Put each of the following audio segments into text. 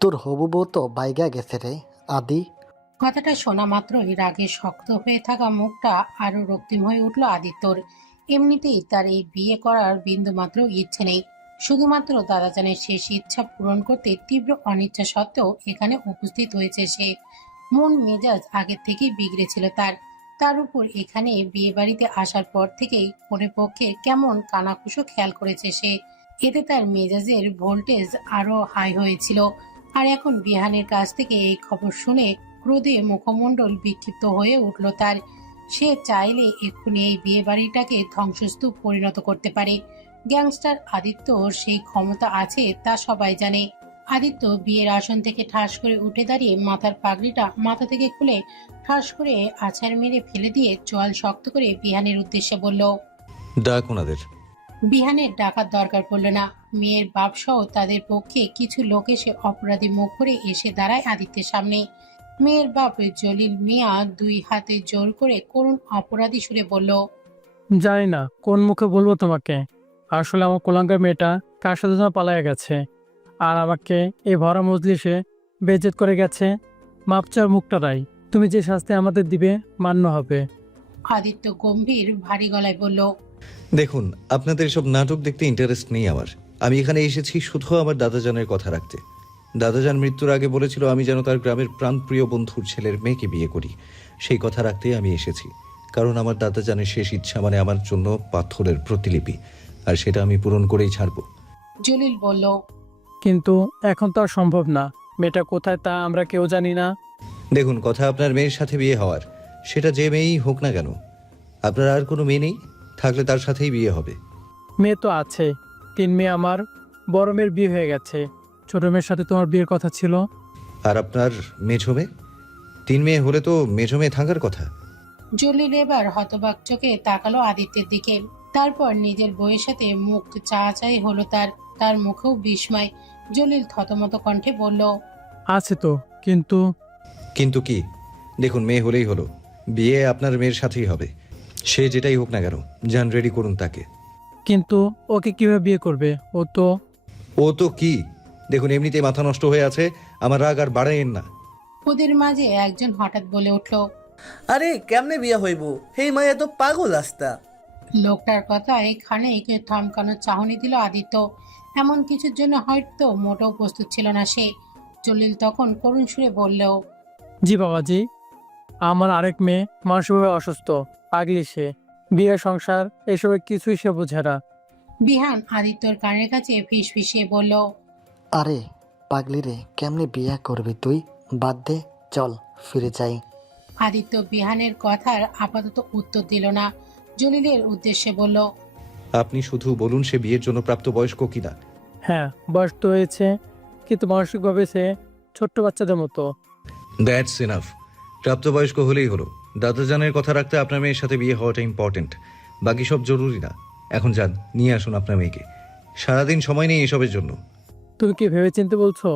তোর হবু বউ তো বাইগা গেছে রে আদি। কথাটা শোনা মাত্রই রাগে শক্ত হয়ে থাকা মুখটা আরো রক্তিম হয়ে উঠল আদিত্যর। এমনিতেই তার এই বিয়ে করার বিন্দুমাত্র ইচ্ছে নেই। শুধুমাত্র দাদাজানের শেষ ইচ্ছা পূরণ করতে তীব্র অনিচ্ছা সত্ত্বেও এখানে উপস্থিত হয়েছে সে। মন মেজাজ আগের থেকেই বিগড়েছিল তার। তার উপর এখানে বিয়ে বাড়িতে আসার পর থেকেই কনের পক্ষে কেমন কানাকুশো খেয়াল করেছে সে। এতে তার মেজাজের ভোল্টেজ আরো হাই হয়েছিল। আর এখন বিহানের কাছ থেকে এই খবর শুনে ক্রোধে মুখমণ্ডল বিক্ষিপ্ত হয়ে উঠল তার। সে চাইলে এক্ষুনি এই বিয়ে বাড়িটাকে ধ্বংসস্তূপ পরিণত করতে পারে। গ্যাংস্টার আদিত্যর সেই ক্ষমতা আছে তা সবাই জানে। আদিত্য বিয়ের আসন থেকে ঠাস করে উঠে দাঁড়িয়ে মাথার পাগড়িটা মাথা থেকে খুলে ঠাস করে আছাড় মেরে ফেলে দিয়ে চোয়াল শক্ত করে বিহানের উদ্দেশ্যে বলল। ডাক ওনাদের। বিহানের ডাকার দরকার পড়ল না। মেয়ের বাপ সহ তাদের পক্ষে কিছু লোক এসে অপরাধী মুখ করে এসে দাঁড়ায় আদিত্যের সামনে। মেয়ের বাপ জলিল মিয়া দুই হাতে জোর করে করুণ অপরাধী সুরে বলল। জানি না কোন মুখে বলবো তোমাকে। আসলে আমার কোলাঙ্গার মেয়েটা কার সাথে যেন পালায়া গেছে, আর আমাকে এই ভরা মজলিসে বেইজ্জত করে গেছে। মাপচার মুখটা রাই, তুমি যে শাস্তি আমাদের দিবে মান্য হবে। আদিত্য গম্ভীর ভারী গলায় বলল। দেখুন, আপনাদের এসব নাটক দেখতে ইন্টারেস্ট নেই আমার। আমি এখানে এসেছি শুধু আমার দাদাজানের কথা রাখতে। দাদাজান মৃত্যুর আগে বলেছিল আমি যেন তার গ্রামের প্রাণপ্রিয় বন্ধুর ছেলের মেয়েকে বিয়ে করি। সেই কথা রাখতেই আমি এসেছি, কারণ আমার দাদাজানের শেষ ইচ্ছা মানে আমার জন্য পাথরের প্রতিলিপি, আর সেটা আমি পূরণ করেই ছাড়বো। জলিল বলল। কিন্তু এখন তো আর সম্ভব না। মেয়েটা কোথায় তা আমরা কেউ জানি না। দেখুন, কথা আপনার মেয়ের সাথে বিয়ে হওয়ার, সেটা যে মেয়েই হোক না কেন। আপনার আর কোনো মেয়ে নেই? থাকলে তার সাথেই বিয়ে হবে। মেয়ে তো আছে, 3 মেয়ে। আমার বড় মেয়ের বিয়ে হয়ে গেছে, ছোট মেয়ের সাথে তোমার বিয়ের কথা ছিল। আর আপনার মেঝো মেয়ে? 3 মেয়ে হলে তো মেঝো মেয়ে থাকার কথা। জলিল এবার হতবাক চোখে তাকালো আদিত্যের দিকে। তারপর নিজের বউয়ের সাথে মুখ চাচাই হলো তার। তার মুখেও বিস্ময়। জলিল থতমত কণ্ঠে বলল। আছে তো, কিন্তু কিন্তু কি? দেখুন, মেয়ে হলেই হলো, বিয়ে আপনার মেয়ের সাথেই হবে। সে যেটাই হোক না কেন, যান রেডি করুন তাকে। কিন্তু ওকে কিভাবে বিয়ে করবে? ও তো কি? দেখুন, এমনিতেই মাথা নষ্ট হয়ে আছে, আমার রাগ আর বাড়াইন না। ওদের মাঝে একজন হঠাৎ বলে উঠল। আরে কেমনে বিয়া হইব, হেই মাইয়া তো পাগল আস্তা। লোকটার কথায় খানিক থমকানোর চাহনি দিল আদিত্য। এমন কিছুর জন্য হয়তো মোটেও প্রস্তুত ছিল না সে। জলিল তখন করুণ সুরে বলল। জি বাবাজি, আমার আরেক মেয়ে মানসিকভাবে অসুস্থ, পাগলি সে। বিয়ে সংসার এসবের কিছুই সে বোঝে না। বিহান আদিত্যর কানের কাছে ফিস ফিসিয়ে বলল। আরে পাগলি রে, কেমনে বিয়া করবি তুই? বাদ দে, চল ফিরে যাই। আদিত্য বিহানের কথার আপাতত উত্তর দিল না। জলিলের উদ্দেশ্যে বলল। আপনি শুধু বলুন সে বিয়ের জন্য প্রাপ্তবয়স্ক কিনা। হ্যাঁ, বয়স তো হয়েছে, কিন্তু মানসিকভাবে সে ছোট্ট বাচ্চাদের মতো। That's enough. প্রাপ্তবয়স্ক হলেই হলো। দাদাজানের কথা রাখতে আপনার মেয়ের সাথে বিয়ে হওয়াটা ইম্পর্টেন্ট, বাকি সব জরুরি না। এখন যান, নিয়ে আসুন আপনার মেয়েকে। সারাদিন সময় নেই এসবের জন্য। তুমি কি ভেবেচিন্তে বলছো?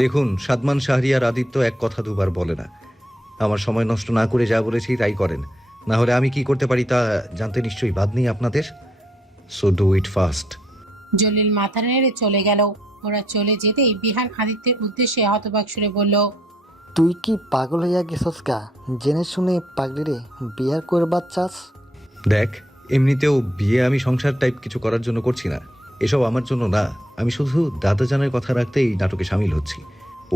দেখুন, সাদমান শাহরিয়ার আদিত্য এক কথা দুবার বলে না। আমার সময় নষ্ট না করে যা বলেছি তাই করেন, না হলে আমি কি করতে পারি তা জানতে নিশ্চয়ই বাদ নেই আপনাদের। So do it fast. Jalil মাথা নেড়ে চলে গেল। ওরা চলে যেতেই বিহান আদিত্যের উদ্দেশ্যে হতবাক সুরে বলল। তুই কি পাগল হইয়া গেছস গা? জেনে শুনে পাগলি রে বিয়ার করবার চাস? দেখ, এমনিতেও বিয়ে আমি সংসার টাইপ কিছু করার জন্য করছি না। এসব আমার জন্য না। আমি শুধু দাদাজানের কথা রাখতে এই নাটকে সামিল হচ্ছি।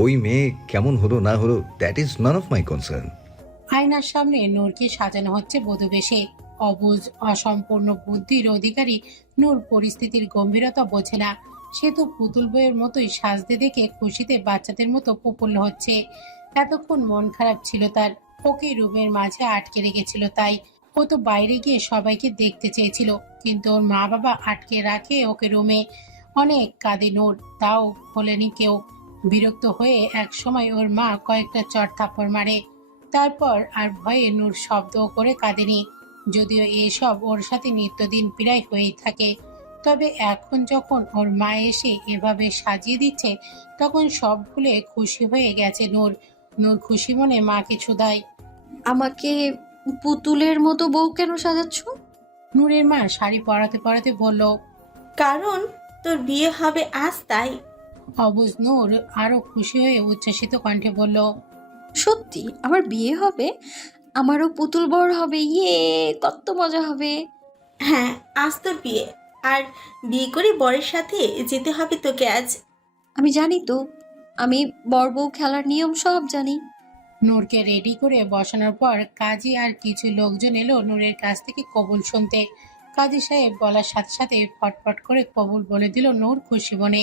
ওই মেয়ে কেমন হলো না হলো, that is none of my concern. আয়নার সামনে নূরকে সাজানো হচ্ছে বধূ বেশে। অবুঝ অসম্পূর্ণ বুদ্ধির অধিকারী নূর পরিস্থিতির গম্ভীরতা বোঝে না। সে তো পুতুল বইয়ের মতোই সাজতে দেখে খুশিতে বাচ্চাদের মতো প্রফুল্ল হচ্ছে। এতক্ষণ মন খারাপ ছিল তার। ওকে রুমের মাঝে আটকে রেখেছিল তাই। ও তো বাইরে গিয়ে সবাইকে দেখতে চেয়েছিল, কিন্তু ওর মা বাবা আটকে রাখে ওকে রুমে। অনেক কাঁদে নূর, তাও খোলেনি কেউ। বিরক্ত হয়ে এক সময় ওর মা কয়েকটা চড় থাপ্পড় মারে। তারপর আর ভয়ে নূর শব্দও করে কাঁদেনি। যদিও এসব ওর সাথে নিত্যদিন প্রায় হয়েই থাকে, তবে এখন যখন ওর মা এসে এভাবে সাজিয়ে দিচ্ছে তখন সব ভুলে খুশি হয়ে গেছে নূর। নূর খুশি মনে মাকে ছুদায়। আমাকে পুতুলের মতো বউ কেন সাজাচ্ছ? নূরের মা শাড়ি পরাতে পরাতে বলল। কারণ তোর বিয়ে হবে আজ, তাই। অবুজ নূর আরো খুশি হয়ে উচ্ছ্বসিত কণ্ঠে বলল, সত্যি আমার বিয়ে হবে, আমারও পুতুল বর হবে, ইয়ে কত মজা হবে। হ্যাঁ, আজ তোর বিয়ে। আর বিয়ে করে বরের সাথে যেতে হবে তোকে আজ। আমি জানি তো, আমি বর বউ খেলার নিয়ম সব জানি। নূরকে রেডি করে বসানোর পর কাজী আর কিছু লোকজন এলো নূরের কাছ থেকে কবুল শুনতে। কাজী সাহেব বলার সাথে সাথে ফটফট করে কবুল বলে দিল নূর খুশি মনে।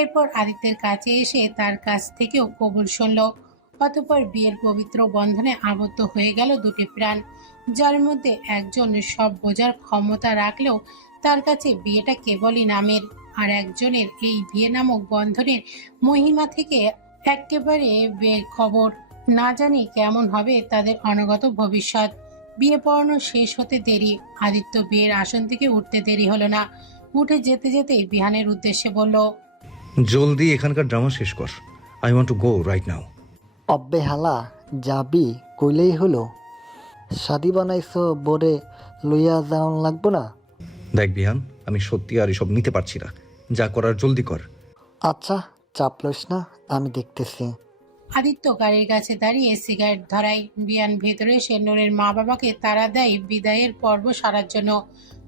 এরপর আদিত্যের কাছে এসে তার কাছ থেকেও কবুল শুনল। অতঃপর বিয়ের পবিত্র বন্ধনে আবদ্ধ হয়ে গেল দুটি প্রাণ, যার মধ্যে একজন সব বোঝার ক্ষমতা রাখলেও তার কাছে বিয়েটা কেবলই নামের, আর একজনের এই বিয়ে নামক বন্ধনের মহিমা থেকে একেবারে বেখবর। না জানি কেমন হবে তাদের অনাগত ভবিষ্যৎ। বিয়ে পড়ানো শেষ হতে দেরি, আদিত্য বিয়ের আসন থেকে উঠতে দেরি হলো না। উঠে যেতে যেতে বিহানের উদ্দেশ্যে বলল, জলদি এখানকার ড্রামা শেষ কর। I want to go right now. অব্বে হালা, যাবি কইলেই হলো। শাদি বানাইছো বোরে, লইয়া যাওন লাগবো না? দেখ বিহান, আমি সত্যি আর এসব নিতে পারছি না। যা করার জলদি কর। আচ্ছা, চাপ লইস না, আমি দেখতেছি। আদিত্য গাড়ির কাছে দাঁড়িয়ে সিগারেট ধরায়। বিয়ান ভেতরে এসে নূরের মা বাবাকে তাড়া দেয় বিদায়ের পর্ব সারার জন্য।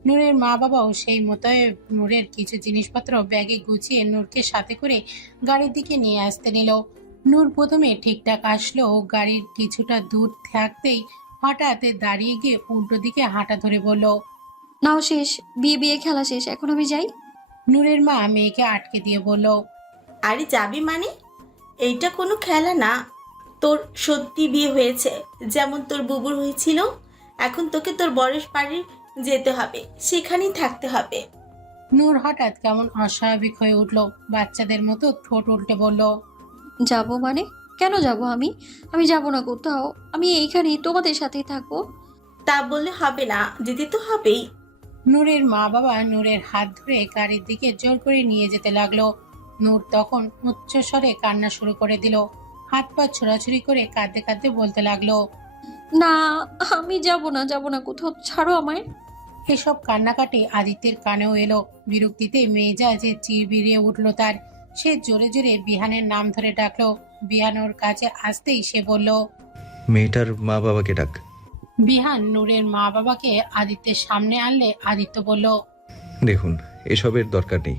নূরের মা বাবাও সেই মোতাবেক নূরের কিছু জিনিসপত্র ব্যাগে গুছিয়ে নূরকে সাথে করে গাড়ির দিকে নিয়ে আসতে নিল। নূর প্রথমে ঠিকঠাক আসলো, গাড়ির কিছুটা দূর থাকতেই হঠাৎ দাঁড়িয়ে গিয়ে উল্টো দিকে হাঁটা ধরে বলল, নাও শেষ, বিয়ে বিয়ে খেলা শেষ, এখন আমি যাই। নূরের মা মেয়েকে আটকে দিয়ে বলল, আরে যাবি মানে? এইটা কোনো খেলা না। তোর সত্যি বিয়ে হয়েছে, যেমন তোর বুবুর হয়েছিল। এখন তোকে তোর বরের বাড়ি যেতে হবে, সেখানেই থাকতে হবে। নূর হঠাৎ কেমন অস্বাভাবিক হয়ে উঠল, বাচ্চাদের মতো ঠোঁট উল্টে বলল, যাব মানে? কেন যাব আমি? আমি যাব না কোথাও, আমি এইখানেই তোমাদের সাথেই থাকবো। তা বললে হবে না, যেতে তো হবেই। নূরের মা বাবা নূরের হাত ধরে গাড়ির দিকে জোর করে নিয়ে যেতে লাগলো। নূর তখন উচ্চস্বরে কান্না শুরু করে দিল, হাত পা ছোড়াছুড়ি করে কাঁদতে কাঁদতে বলতে লাগলো, না, আমি যাব না কোথাও, ছাড়ো আমায়। এসব কান্নাকাটি আদিত্যের কানেও এলো। বিরক্তিতে মেজাজে চিরবিরিয়ে উঠল তার। সে জোরে জোরে বিহানের নাম ধরে ডাকলো। বিহান ওর কাছে আসতেই সে বলল, মেয়েটার মা বাবাকে ডাক। বিহান নূরের মা বাবাকে আদিত্যের সামনে আনলে আদিত্য বলল, দেখুন, এসবের দরকার নেই।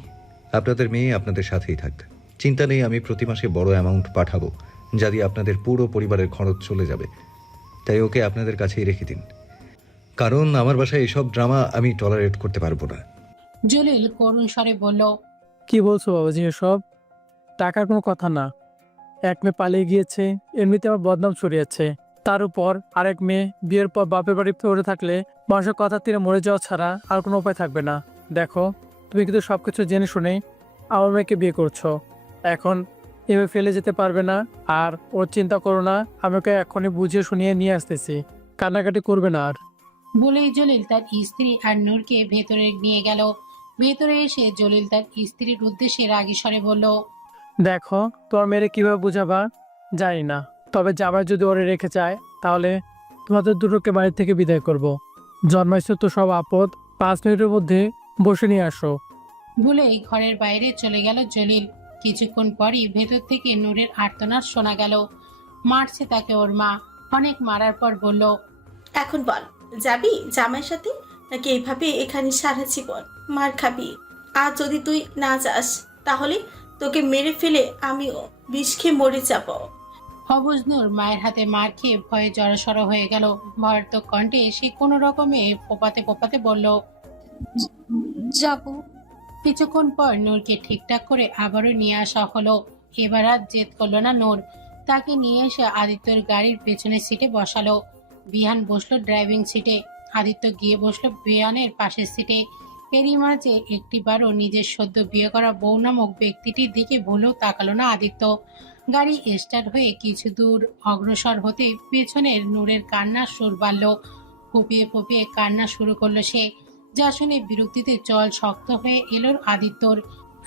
আপনাদের মেয়ে আপনাদের সাথেই থাক। চিন্তা নেই, আমি প্রতি মাসে বড় অ্যামাউন্ট পাঠাবো, যা দিয়ে আপনাদের পুরো পরিবারের খরচ চলে যাবে। তাই ওকে আপনাদের কাছেই রেখে দিন, কারণ আমার বাসায় এসব ড্রামা আমি টলারেট করতে পারবো না। জলিল করুণ স্বরে বলল, কি বলছো বাবাজি এসব? টাকার কোনো কথা না। এক মেয়ে পালিয়ে গিয়েছে, এমনিতে আমার বদনাম ছড়িয়েছে। তার উপর আরেক মেয়ে বিয়ের পর বাপের বাড়ি পড়ে থাকলে মানুষের কথা তীরে মরে যাওয়া ছাড়া আর কোনো উপায় থাকবে না। দেখো, তুমি কিন্তু সবকিছু জেনে শুনে আমার মেয়েকে বিয়ে করছো। এখন এভাবে ফেলে যেতে পারবে না। আর ওর চিন্তা করো না, আমি ওকে এখনই বুঝিয়ে শুনিয়ে নিয়ে আসতেছি। কান্নাকাটি করবে না আর। বলেই জলিল তার স্ত্রী আর নূরকে ভেতরে নিয়ে গেল। ভেতরে এসে জলিল তার স্ত্রীর উদ্দেশ্যে রাগী স্বরে বলল, দেখো, তোমার মেয়েরে কিভাবে বুঝাবা জানি না, তবে জামাই যদি ওরে রেখে চায় তাহলে তোমাদের দুটোকে বাড়ি থেকে বিদায় করব। জন্মাইছো তো সব আপদ, 5 মিনিটের মধ্যে বসে নিয়ে আসো। বলেই ঘরের বাইরে চলে গেল জলিল। কিছুক্ষণ পরই ভেতর থেকে নূরের আর্তনাদ শোনা গেল। মারছে তাকে ওর মা। অনেক মারার পর বলল, এখন বল, যাবি জামাইয়ের সাথে, নাকি এইভাবে এখানে সারা জীবন মার খাবি? আর যদি তুই না যাস, তাহলে তোকে মেরে ফেলে আমিও বিষ খেয়ে মরে যাব। অবুজ নূর মায়ের হাতে মার খেয়ে ভয়ে জড়সড় হয়ে গেল। ভয়ার্থক কণ্ঠে সে কোনো রকমে ফোপাতে ফোপাতে বলল, যাব। কিছুক্ষণ পর নূরকে ঠিকঠাক করে আবারও নিয়ে আসা হলো। এবার আর জেদ করলো না নূর। তাকে নিয়ে এসে আদিত্যর গাড়ির পেছনের সিটে বসালো। বিহান বসলো ড্রাইভিং সিটে। আদিত্য গিয়ে বসলো বিহানের পাশের সিটে। এরই মাঝে একটিবারও নিজের সদ্য বিয়ে করা বউ নামক ব্যক্তিটির দিকে ভুলেও তাকালো না আদিত্য। গাড়ি স্টার্ট হয়ে কিছু দূর অগ্রসর হতে পেছনের নূরের কান্নার সুর বাড়ল। ফুপিয়ে ফুপিয়ে কান্না শুরু করলো সে, যা শুনে বিরক্তিতে জল শক্ত হয়ে এলো আদিত্যর।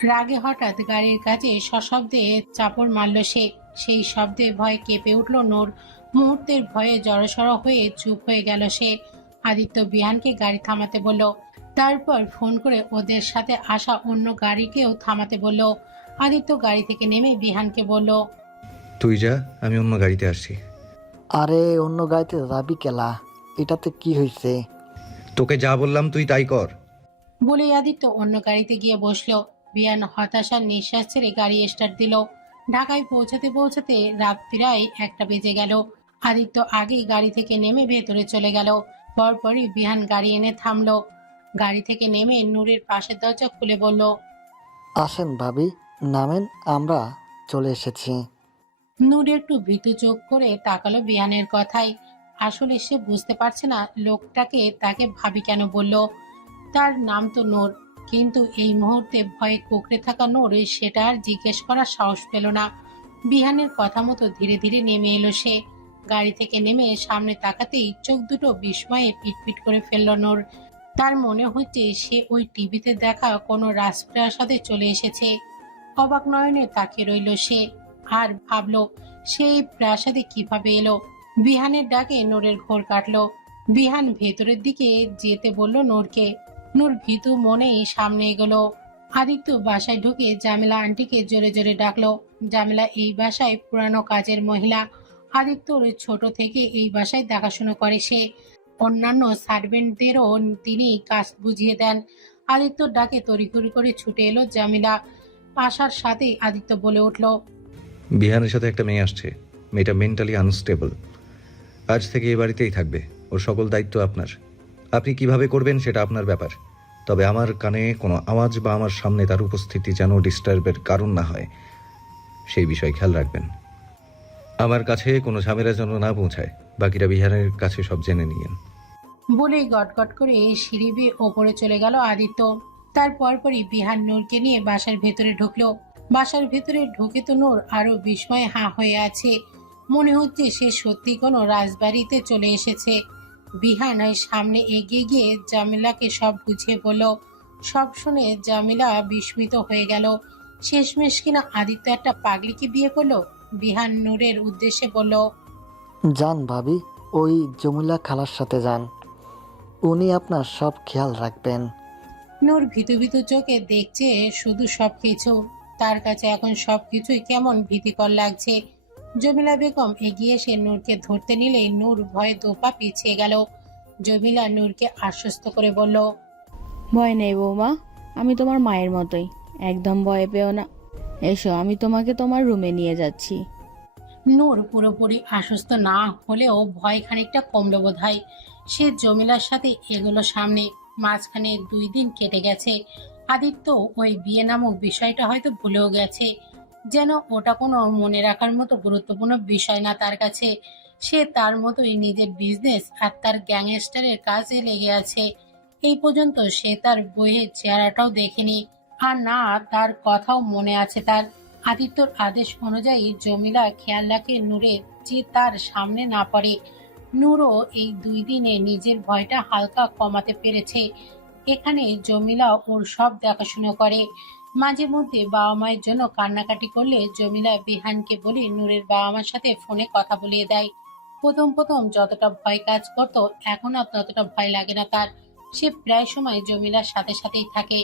রাগে হঠাৎ গাড়ির কাছে সশব্দে চাপড় মারল সে। সেই শব্দে ভয়ে কেঁপে উঠল নূর। মুহূর্তের ভয়ে জড়সড় হয়ে চুপ হয়ে গেল সে। আদিত্য বিহানকে গাড়ি থামাতে বলল। তারপর ফোন করে ওদের সাথে আসা অন্য গাড়িকেও থামাতে বলল। আদিত্য গাড়ি থেকে নেমে বিহানকে বলল, তুই যা, আমি অন্য গাড়িতে আসছি। আরে অন্য গাড়িতে যাবি কেলা? এটাতে কি হয়েছে? তোকে যা বললাম তুই তাই কর। বলেই আদিত্য অন্য গাড়িতে গিয়ে বসলো। বিহান হতাশার নিঃশ্বাস ছেড়ে গাড়ি স্টার্ট দিল। ঢাকায় পৌঁছাতে পৌঁছাতে রাত প্রায় 1টা বেজে গেল। আদিত্য আগেই গাড়ি থেকে নেমে ভেতরে চলে গেল। পরপরই বিহান গাড়ি এনে থামলো। গাড়ি থেকে নেমে নূরের পাশের দরজা খুলে বলল, আসেন ভাবি, নামেন, আমরা চলে এসেছি। নূর একটু ভীতু চোখ করে তাকালো বিহানের কথাই। আসলে সে বুঝতে পারছে না লোকটাকে তাকে ভাবি কেন বলল। তার নাম তো নূর, কিন্তু এই মুহূর্তে ভয়ে কুঁকড়ে থাকা নূর সেটা আর জিজ্ঞেস করার সাহস পেল না। বিহানের কথা মতো ধীরে ধীরে নেমে এলো সে। গাড়ি থেকে নেমে সামনে তাকাতেই চোখ দুটো বিস্ময়ে পিটপিট করে ফেলল নূর। তার মনে হচ্ছে সে ওই টিভিতে দেখা কোনো রাজপ্রাসাদে চলে এসেছে। অবাক নয়নে তাকিয়ে রইল সে, আর ভাবলো সেই প্রাসাদে কিভাবে এলো। বিহানের ডাকে নূরের ঘোর কাটলো। বিহান ভেতরের দিকে যেতে বলল নূরকে। নূর ভীতু মনেই সামনে এগোলো। আদিত্য বাসায় ঢুকে জামিলা আন্টিকে জোরে জোরে ডাকলো। জামিলা এই বাসায় পুরানো কাজের মহিলা। আদিত্যর ছোট থেকে এই বাসায় দেখাশোনা করে সে। অন্যান্য সার্ভেন্টদেরও তিনি কাজ বুঝিয়ে দেন। আদিত্যর ডাকে তড়িঘড়ি করে ছুটে এলো জামিলা। আসার সাথেই আদিত্য বলে উঠল, বিহানের সাথে একটা মেয়ে আসছে। মেয়েটা মেন্টালি আনস্টেবল। আজ থেকে এই বাড়িতেই থাকবে। ওর সকল দায়িত্ব আপনার। আপনি কিভাবে করবেন সেটা আপনার ব্যাপার। তবে আমার কানে কোনো আওয়াজ বা আমার সামনে তার উপস্থিতি যেন ডিস্টার্বের কারণ না হয়, সেই বিষয়ে খেয়াল রাখবেন। আমার কাছে কোনো ঝামেলা যেন না পৌঁছায়। বাকিটা বিহানের কাছে সব জেনে নিয়েন। বলেই গটগট করে সিঁড়ি বেয়ে ওপরে চলে গেল আদিত্য। তার পরপরই বিহান নূরকে নিয়ে বাসার ভেতরে ঢুকলো। বাসার ভেতরে ঢুকে তো নূর আরো বিস্ময়ে হাঁ হয়ে আছে। মনে হচ্ছে সে সত্যি কোনো রাজবাড়িতে চলে এসেছে। বিহান ওই সামনে এগিয়ে গিয়ে জামিলাকে সব বুঝিয়ে বলল। সব শুনে জামিলা বিস্মিত হয়ে গেল। শেষমেশ কিনা আদিত্য একটা পাগলিকে বিয়ে করলো। বিহান নূরের উদ্দেশ্যে বলল, যান ভাবি, ওই জমিলা খালার সাথে যান, উনি আপনার সব খেয়াল রাখবেন। নূর ভীতু ভীতু চোখে দেখছে শুধু সবকিছু। তার কাছে এখন সবকিছুই কেমন ভীতিকর লাগছে। জমিলা বেগম এগিয়ে এসে নূরকে ধরতে নিলেই নূর ভয়ে দোপা পিছিয়ে গেল। জমিলা নূরকে আশ্বস্ত করে বলল, ভয় নেই বৌমা, আমি তোমার মায়ের মতোই, একদম ভয় পেও না। এসো, আমি তোমাকে তোমার রুমে নিয়ে যাচ্ছি। নূর পুরোপুরি আশ্বস্ত না হলেও ভয় খানিকটা কমলো বোধ হয়। সে জমিলার সাথে এগুলো সামনে। মাঝখানে 2 দিন কেটে গেছে। আদিত্য ওই বিয়ে নামক বিষয়টা হয়তো ভুলেও গেছে, যেন ওটা কোনো মনে রাখার মতো গুরুত্বপূর্ণ বিষয় না তার কাছে। সে তার মতোই নিজের বিজনেস আর তার গ্যাংস্টারের কাজে লেগে আছে। এই পর্যন্ত সে তার বইয়ের চেহারাটাও দেখেনি, আর না তার কথাও মনে আছে তার। আদিত্যর আদেশ অনুযায়ী জমিলা খেয়াল রাখে নূরের যে তার সামনে না পড়ে। নূরও এই 2 দিনে নিজের ভয়টা হালকা কমাতে পেরেছে। এখানে জমিলা ওর সব দেখাশোনা করে। মাঝে মধ্যে বাবা মায়ের জন্য কান্নাকাটি করলে জমিলা বিহানকে বলে নূরের বাবা মার সাথে ফোনে কথা বলিয়ে দেয়। প্রথম প্রথম যতটা ভয় কাজ করতো এখন আর ততটা ভয় লাগে না তার। সে প্রায় সময় জমিলার সাথে সাথেই থাকে।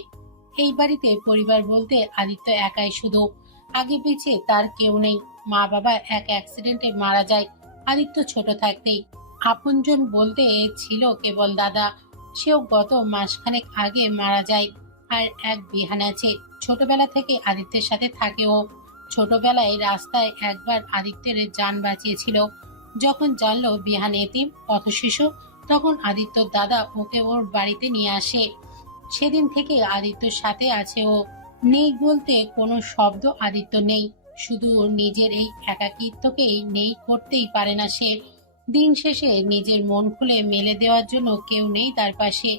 এই বাড়িতে পরিবার বলতে আদিত্য একাই শুধু। আগে পিছিয়ে তার কেউ নেই। মা বাবা এক অ্যাক্সিডেন্টে মারা যায় আদিত্য ছোট থাকতেই। আপনজন বলতে ছিল কেবল দাদা, সেও গত মাসখানেক আগে মারা যায়। আর এক বিহান আছে, ছোটবেলা থেকে আদিত্যের সাথে থাকে ও। ছোটবেলায় রাস্তায় একবার আদিত্যের জান বাঁচিয়েছিল। যখন জানলো বিহান এতিম পথশিশু, তখন আদিত্যর দাদা ওকে ওর বাড়িতে নিয়ে আসে। সেদিন থেকে আদিত্যর সাথে আছে ও। নেই বলতে কোনো শব্দ আদিত্য নেই, শুধু নিজের এই একাকিত্বকেই নেই করতেই পারে না সে। দিন শেষে নিজের মন খুলে মেলে দেওয়ার জন্য কেউ নেই তার পাশে।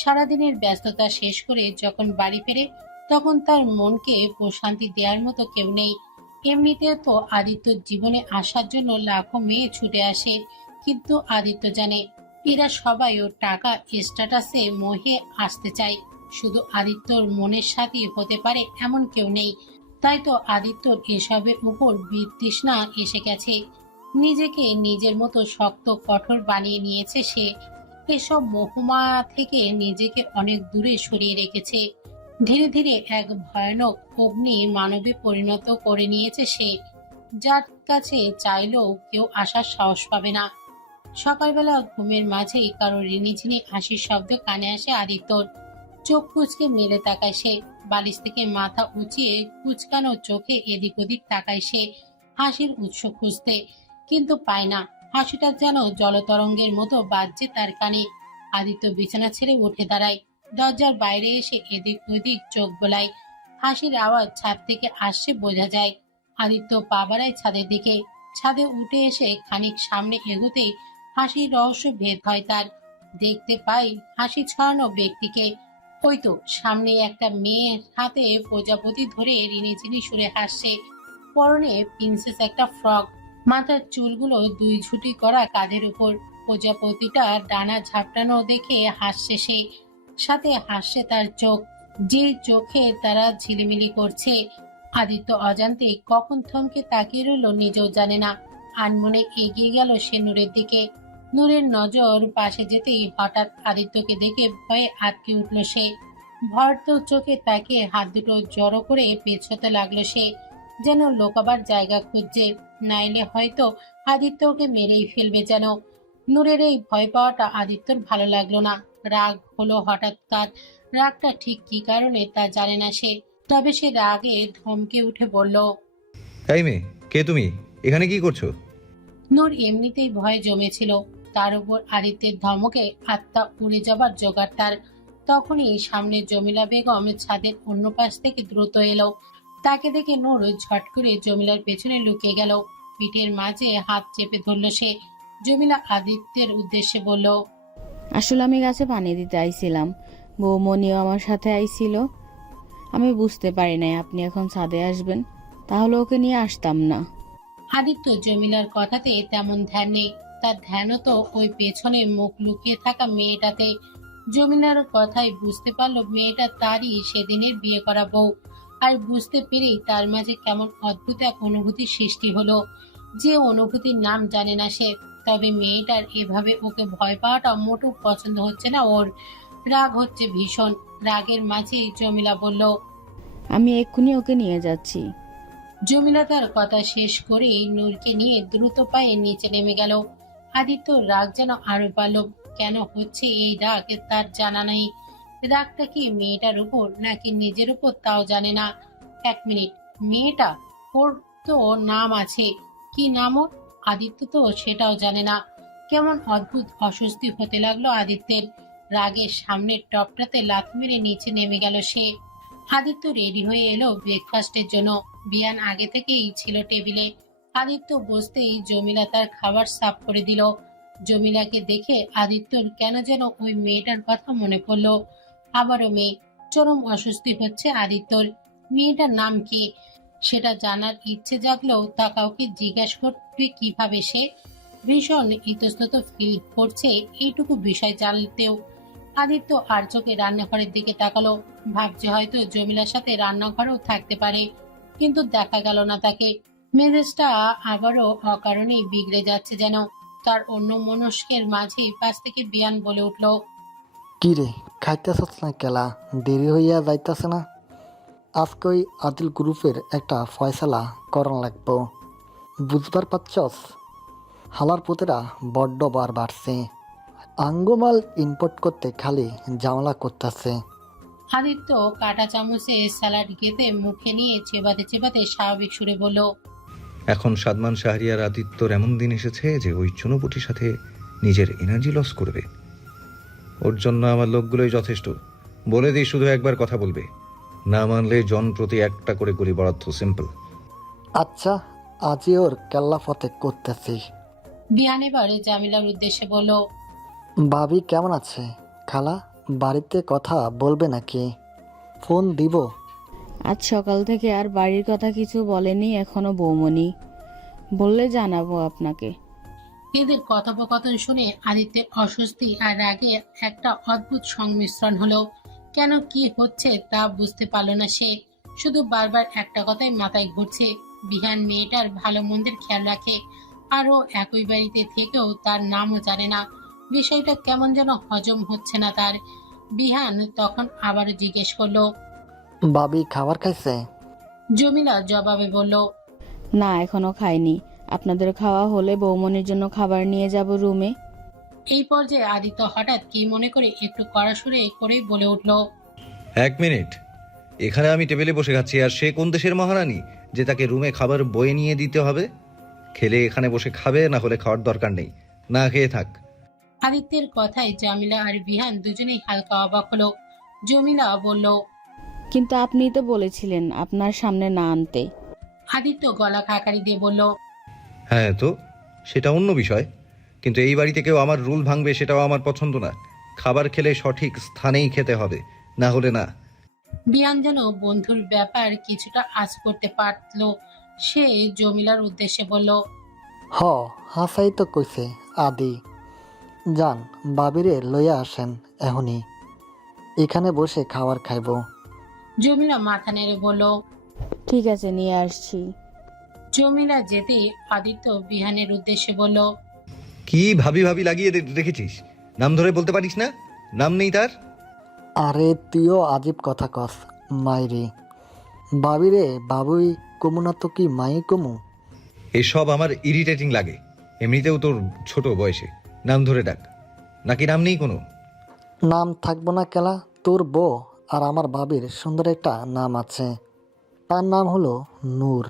সারাদিনের ব্যস্ততা শেষ করে যখন বাড়ি ফেরে তখন তার মনকে প্রশান্তি দেওয়ার মতো কেউ নেই। এমনিতেও তো আদিত্যর জীবনে আসার জন্য লাখো মেয়ে ছুটে আসে, কিন্তু আদিত্য জানে এরা সবাই ওর টাকা স্ট্যাটাসে মোহে আসতে চায়। শুধু আদিত্যর মনের সাথে হতে পারে এমন কেউ নেই। তাই তো আদিত্যর এসবের উপর বিতৃষ্ণা এসে গেছে। নিজেকে নিজের মতো শক্ত কঠোর বানিয়ে নিয়েছে সে। এসব মোহমা থেকে নিজেকে অনেক দূরে সরিয়ে রেখেছে। ধীরে ধীরে এক ভয়ানক অগ্নি মানবে পরিণত করে নিয়েছে সে, যার কাছে চাইলেও কেউ আসার সাহস পাবে না। সকালবেলা ঘুমের মাঝেই কারো রিনিঝিনি হাসির শব্দ কানে আসে আদিত্যর। চোখ কুচকে মেলে তাকায় সে, বালিশ থেকে মাথা উঁচিয়ে কুচকানো চোখে এদিক ওদিক তাকায় সে হাসির উৎস খুঁজতে, কিন্তু পায় না। হাসিটা যেন জলতরঙ্গের মতো বাজছে তার কানে। আদিত্য বিছানা ছেড়ে উঠে দাঁড়ায়, দরজার বাইরে এসে এদিক ওদিক চোখ বোলায়। হাসির আওয়াজ ছাদ থেকে আসছে বোঝা যায়। আদিত্য পা বাড়ায় ছাদের দিকে। ছাদে উঠে এসে খানিক সামনে এগোতেই হাসির রহস্য ভেদ হয় তার। দেখতে পাই হাসি ছড়ানো ব্যক্তিকে। ওই তো সামনে একটা মেয়ের হাতে প্রজাপতি ধরে রিনিঝিনি সুরে হাসছে। পরনে প্রিন্সেস একটা ফ্রক, মাথার চুলগুলো দুই ঝুটি করা কাঁধের উপর। প্রজাপতিটা ডানা ঝাপটানো দেখে হাসছে সে, সাথে হাসছে তার চোখ, যে চোখে তারা ঝিলিমিলি করছে। আদিত্য অজান্তে কখন থমকে তাকিয়ে রইল নিজেও জানে না। আনমনে এগিয়ে গেল সে নূরের দিকে। নূরের নজর পাশে যেতেই হঠাৎ আদিত্যকে দেখে ভয়ে আটকে উঠল সে। ভয়ার্ত চোখে তাকিয়ে হাত দুটো জড়ো করে পেছতে লাগলো সে, যেন লোকাবার জায়গা খুঁজছে, নাইলে হয়তো আদিত্যকে মেরেই ফেলবে যেন। নূরের এই ভয় পাওয়াটা আদিত্যর ভালো লাগলো না। রাগ হলো হঠাৎ তার। রাগটা ঠিক কি কারণে তা জানে না সে, তবে সে রাগে ধমকে উঠে বলল, এই মেয়ে, কে তুমি? এখানে কি করছো? নূর এমনিতেই ভয়ে জমেছিল, তার উপর আদিত্যের ধমকে আত্মা উড়ে যাবার জোগাড় তার। তখনই সামনে জমিলা বেগম ছাদের অন্য পাশ থেকে দ্রুত এলো। তাকে দেখে নূর ঝট করে জমিলার পেছনে লুকিয়ে গেল। পিঠের মাঝে হাত চেপে ধরল সে। জমিলা আদিত্যের উদ্দেশ্যে বলল, আসলে আমি গাছে পানি দিতে আইছিলাম, বৌমনিও আমার সাথে আইছিল। আমি বুঝতে পারি নাই আপনি এখন ছাদে আসবেন, তাহলে ওকে নিয়ে আসতাম না। আদিত্য জমিলার কথাতে তেমন ধ্যান নেই, তার ধ্যানও তো ওই পেছনে মুখ লুকিয়ে থাকা মেয়েটাতে। জমিলার কথাই বুঝতে পারলো মেয়েটা তারই সেদিনের বিয়ে করা বউ। আর বুঝতে পেরেই তার মাঝে কেমন অদ্ভুত এক অনুভূতির সৃষ্টি হলো, যে অনুভূতির নাম জানে না সে। তবে মেয়েটার এভাবে ওকে ভয় পাওয়াটা মোটেও পছন্দ হচ্ছে না ওর। রাগ হচ্ছে ভীষণ। রাগের মাঝেই জমিলা বলল, আমি এক্ষুনি ওকে নিয়ে যাচ্ছি। জমিলা তার কথা শেষ করেই নূরকে নিয়ে দ্রুত পায়ে নিচে নেমে গেল। আদিত্য রাগ যেন আরো বাড়ল। কেন হচ্ছে এই রাগ তার জানা নেই। রাগটা কি মেয়েটার উপর নাকি নিজের উপর তাও জানে না। এক মিনিট, মেয়েটা, ওর তো নাম আছে। কি নাম ওর? আদিত্য তো সেটাও জানে না। কেমন অদ্ভুত অস্বস্তি হতে লাগলো আদিত্যের। রাগের সামনের টপটাতে লাথ মেরে নিচে নেমে গেল সে। আদিত্য রেডি হয়ে এলো ব্রেকফাস্টের জন্য। বিয়ান আগে থেকেই ছিল টেবিলে। আদিত্য বসতেই জমিলা তার খাবার সাফ করে দিল। জমিলাকে দেখে আদিত্যর কেন যেন ওই মেয়েটার কথা মনে পড়লো। আবারও মেয়ে। চরম অস্বস্তি হচ্ছে আদিত্যর। মেয়েটার নাম কি সেটা জানার ইচ্ছে জাগলেও তা কাউকে জিজ্ঞাসা করবে কিভাবে সে। ভীষণ ইতস্তত ফিল করছে এইটুকু বিষয় জানতেও। আদিত্য আর চোখে রান্নাঘরের দিকে তাকালো, ভাবছে হয়তো জমিলার সাথে রান্নাঘরেও থাকতে পারে, কিন্তু দেখা গেল না তাকে। মেজাজটা আবারও অকারণেই বিগড়ে যাচ্ছে যেন। তার অন্য মনস্কের মাঝেই পাশ থেকে বিয়ান বলে উঠল, কি রে, খাইতেছস না কেলা? দেরি হইয়া যাইতেছে না? আজকে ওই আদিল গ্রুপের একটা ফয়সালা করণ লাগবো, বুঝবার পাচ্ছস? হালার পুতেরা বড্ড বার বাড়ছে, আঙ্গুমাল ইম্পোর্ট করতে খালি ঝামেলা করতেছে। আদিত্য কাটা চামচে স্যালাড গেতে মুখে নিয়ে চেবাতে চেবাতে স্বাভাবিক সুরে বলল, এখন সাদমান শাহরিয়ার আদিত্যর এমন দিন এসেছে যে ওই চুনোপুটির সাথে নিজের এনার্জি লস করবে। ওর জন্য আমার লোকগুলোই যথেষ্ট। বলে দিই, শুধু একবার কথা বলবে, না মানলে জন প্রতি একটা করে গুলি বরাদ্দ, সিম্পল। আচ্ছা, আজই ওর কেল্লা ফতে করতেছি। বিয়ান এবারে জামিলার উদ্দেশ্যে বলল, ভাবি কেমন আছে? খালা বাড়িতে কথা বলবে নাকি? ফোন দিব? আজ সকাল থেকে আর বাড়ির কথা কিছু বলেনি এখনো বৌমনি, বললে জানাবো আপনাকে। এদের কথোপকথন শুনে আদিত্যের অস্বস্তি আর রাগে একটা অদ্ভুত সংমিশ্রণ হলো। কেন কি হচ্ছে তা বুঝতে পারল না সে। শুধু বারবার একটা কথাই মাথায় ঘুরছে, বিহান মেয়েটার ভালো মন্দের খেয়াল রাখে, আরও একই বাড়িতে থেকেও তার নামও জানে না। বিষয়টা কেমন যেন হজম হচ্ছে না তার। বিহান তখন আবারও জিজ্ঞেস করলো, ভাবি খাবার খাইছে? জমিলা জবাবে বলল, না এখনো খাইনি। আপনাদের খাওয়া হলে বৌমনির জন্য খাবার নিয়ে যাব রুমে। এই পর্যায়ে আদিত্য হঠাৎ কি মনে করে একটু কড়া সুরে করেই বলে উঠল, 1 মিনিট। এখানে আমি টেবিলে বসে খাচ্ছি, আর সে কোন দেশের মহারানী যে তাকে রুমে খাবার বয়ে নিয়ে দিতে হবে? খেলে এখানে বসে খাবে, না হলে খাওয়ার দরকার নেই, না খেয়ে থাক। আদিত্যের কথায় জামিলা আর বিহান দুজনেই হালকা অবাক হলো। জমিলা বলল, কিন্তু আপনিই তো বলেছিলেন আপনার সামনে না আনতে। আদিত্য গলা খাকারি দিয়ে বলল, হ্যাঁ তো, সেটা অন্য বিষয়, কিন্তু এই বাড়িতে কেউ আমার রুল ভাঙবে সেটাও আমার পছন্দ না। খাবার খেলে সঠিক স্থানেই খেতে হবে, না হলে না। বিহান যেন বন্ধুর ব্যাপার কিছুটা আঁচ করতে পারল। সে জমিলার উদ্দেশ্যে বলল, হ, হাসাই তো কইছে আদি। যান, বাবিরে লইয়া আসেন এখনই, এখানে বসে খাবার খাইব। জমিলা মাথা নেড়ে বলল। ঠিক আছে, নিয়ে আসছি। জমিলা যেতেই আদিত্য বিহানের উদ্দেশ্যে বলল, কি ভাবি ভাবি লাগিয়ে রেখেছিস? নাম ধরে বলতে পারিস না? নাম নেই তার? আরে তুইও আজীব কথা কস মাইরি। বাবিরে বাবুই কমু না তো কি মাই কমু? এসব আমার ইরিটেটিং লাগে। এমনিতেও তোর ছোট বয়সে নাম ধরে ডাক, নাকি নাম নেই কোনো? নাম থাকবো না কেলা? তোর বউ আর আমার বাবির সুন্দর একটা নাম আছে, তার নাম হলো নূর।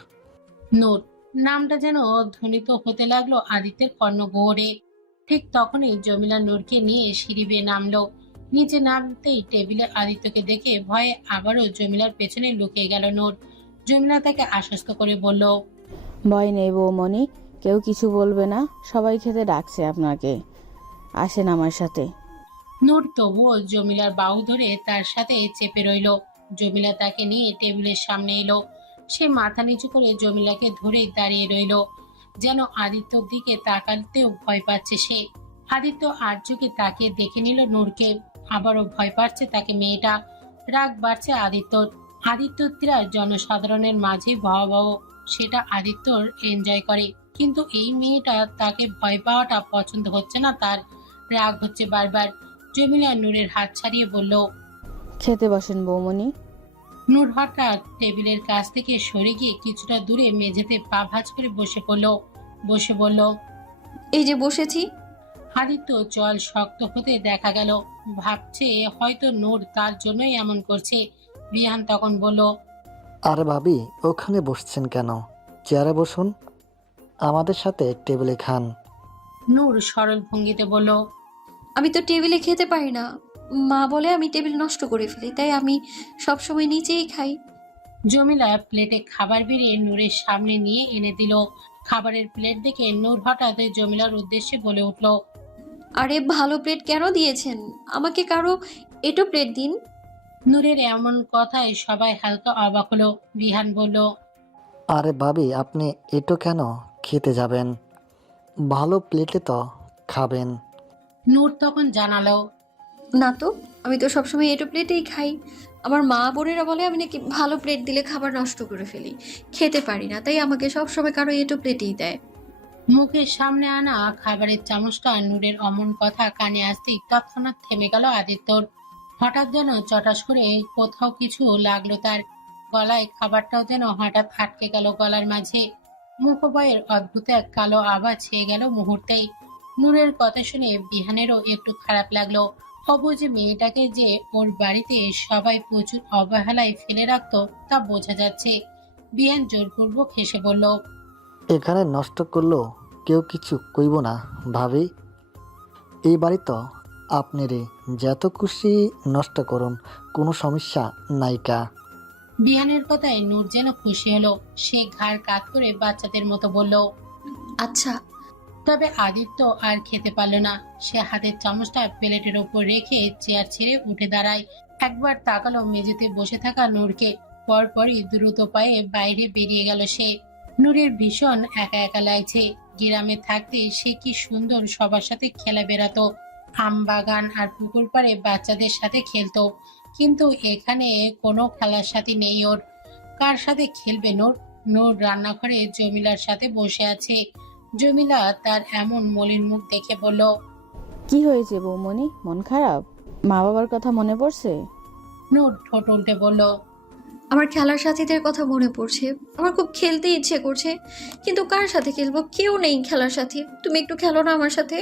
নূর নামটা যেন ধ্বনিত হতে লাগলো আদিত্যের কর্ণগহ্বরে। ঠিক তখনই জমিলা নূরকে নিয়ে সিঁড়ি বেয়ে নামলো। নিচে নামতেই টেবিলে আদিত্যকে দেখে ভয়ে আবারও জমিলার পেছনে লুকিয়ে গেল নূর। জমিলা তাকে আশ্বস্ত করে বলল, ভয় নেই বৌমনি, কেউ কিছু বলবে না। সবাই খেতে ডাকছে আপনাকে, আসেন আমার সাথে। নূর তবুও জমিলার বাহু ধরে তার সাথে চেপে রইল। জমিলা তাকে নিয়ে টেবিলের সামনে এলো। সে মাথা নিচু করে জমিলাকে ধরেই দাঁড়িয়ে রইল, যেন আদিত্যর দিকে তাকাতেও ভয় পাচ্ছে সে। আদিত্য আর চোখে তাকিয়ে দেখে নিল নূরকে। আবারও ভয় পাচ্ছে তাকে মেয়েটা। রাগ বাড়ছে আদিত্যর। আদিত্যরা জনসাধারণের মাঝে ভয়াবহ, সেটা আদিত্যর এনজয় করে, কিন্তু এই মেয়েটা তাকে ভয় পাওয়াটা পছন্দ হচ্ছে না তার। রাগ হচ্ছে বারবার। জমিলা নূরের হাত ছাড়িয়ে বলল। খেতে বসেন বৌমনি। নূর হঠাৎ টেবিলের কাছ থেকে সরে গিয়ে কিছুটা দূরে মেঝেতে পা ভাঁজ করে বসে বলল, এই যে বসেছি। আদিত্য জল শক্ত হতে দেখা গেল। ভাবছে হয়তো নূর তার জন্যই এমন করছে। বিহান তখন বলল, আরে ভাবি, ওখানে বসছেন কেন? চেয়ারে বসুন, আমাদের সাথে টেবিলে খান। নূর সরল ভঙ্গিতে বলল, আমি তো টেবিলে খেতে পারি না, মা বলে আমি টেবিল নষ্ট করে ফেলি, তাই আমি সবসময় নিচেই খাই। জমিলা প্লেটে খাবার বেরিয়ে নূরের সামনে নিয়ে এনে দিল। খাবারের প্লেট দেখে নূর হঠাৎ জমিলার উদ্দেশ্যে বলে উঠল, আরে ভালো প্লেট কেন দিয়েছেন? আমাকে কারো এটো প্লেট দিন। নূরের এমন কথায় সবাই হালকা অবাক হলো। বিহান বলল, আরে ভাবি, আপনি এটো কেন খেতে যাবেন? ভালো প্লেটে তো খাবেন। নূর তখন জানালো, না তো, আমি তো সবসময় এটো প্লেটেই খাই। আমার মা বোনেরা বলে আমি নাকি ভালো প্লেট দিলে খাবার নষ্ট করে ফেলি, খেতে পারি না, তাই আমাকে সবসময় কারো এটো প্লেটেই দেয়। মুখের সামনে আনা খাবারের চামচটা নূরের অমন কথা কানে আসতেই তৎক্ষণাৎ থেমে গেল আদিত্যর। হঠাৎ যেন চটাস করে কোথাও কিছু লাগলো তার গলায়। খাবারটাও যেন হঠাৎ আটকে গেল গলার মাঝে। মুখবয়ের অদ্ভুত এক কালো আওয়াজ ছেয়ে গেল মুহূর্তেই। নূরের কথা শুনে বিহানেরও একটু খারাপ লাগলো। অবুঝ মেয়েটাকে যে ওর বাড়িতে সবাই প্রচুর অবহেলায় ফেলে রাখতো তা বোঝা যাচ্ছে। বিহান জোরপূর্বক হেসে বলল, এখানে নষ্ট করলো কেউ কিছু কইব না ভাবি। এই বাড়ি তো আপনারই, যত খুশি নষ্ট করুন, কোনো সমস্যা নাইকা। বিহানের কথায় নূর যেন খুশি হলো। সে ঘাড় কাত করে বাচ্চাদের মতো বলল, আচ্ছা। তবে আদিত্য আর খেতে পারল না। সে হাতের চামচটা প্লেটের ওপর রেখে চেয়ার ছেড়ে উঠে দাঁড়ায়। একবার তাকালো মেঝেতে বসে থাকা নূরকে, পরপরই দ্রুত পায়ে বাইরে বেরিয়ে গেল সে। নূরের ভীষণ একা একা লাগছে। গ্রামে থাকতে সে কি সুন্দর সবার সাথে খেলা বেড়াতো, আম বাগান আর পুকুর পাড়ে বাচ্চাদের সাথে খেলতো, কিন্তু এখানে কোনো খেলার সাথী নেই ওর। কার সাথে খেলবে নূর? নূর রান্নাঘরে জমিলার সাথে বসে আছে। জমিলা তার এমন মলিন মুখ দেখে বলল, কি হয়েছে বৌমনি, মন খারাপ? মা বাবার কথা মনে পড়ছে? নূর ঠোঁট উল্টে বলল, আমার খেলার সাথীদের কথা মনে পড়ছে। আমার খুব খেলতে ইচ্ছে করছে, কিন্তু কার সাথে খেলবো? কেউ নেই খেলার সাথী। তুমি একটু খেলো না আমার সাথে?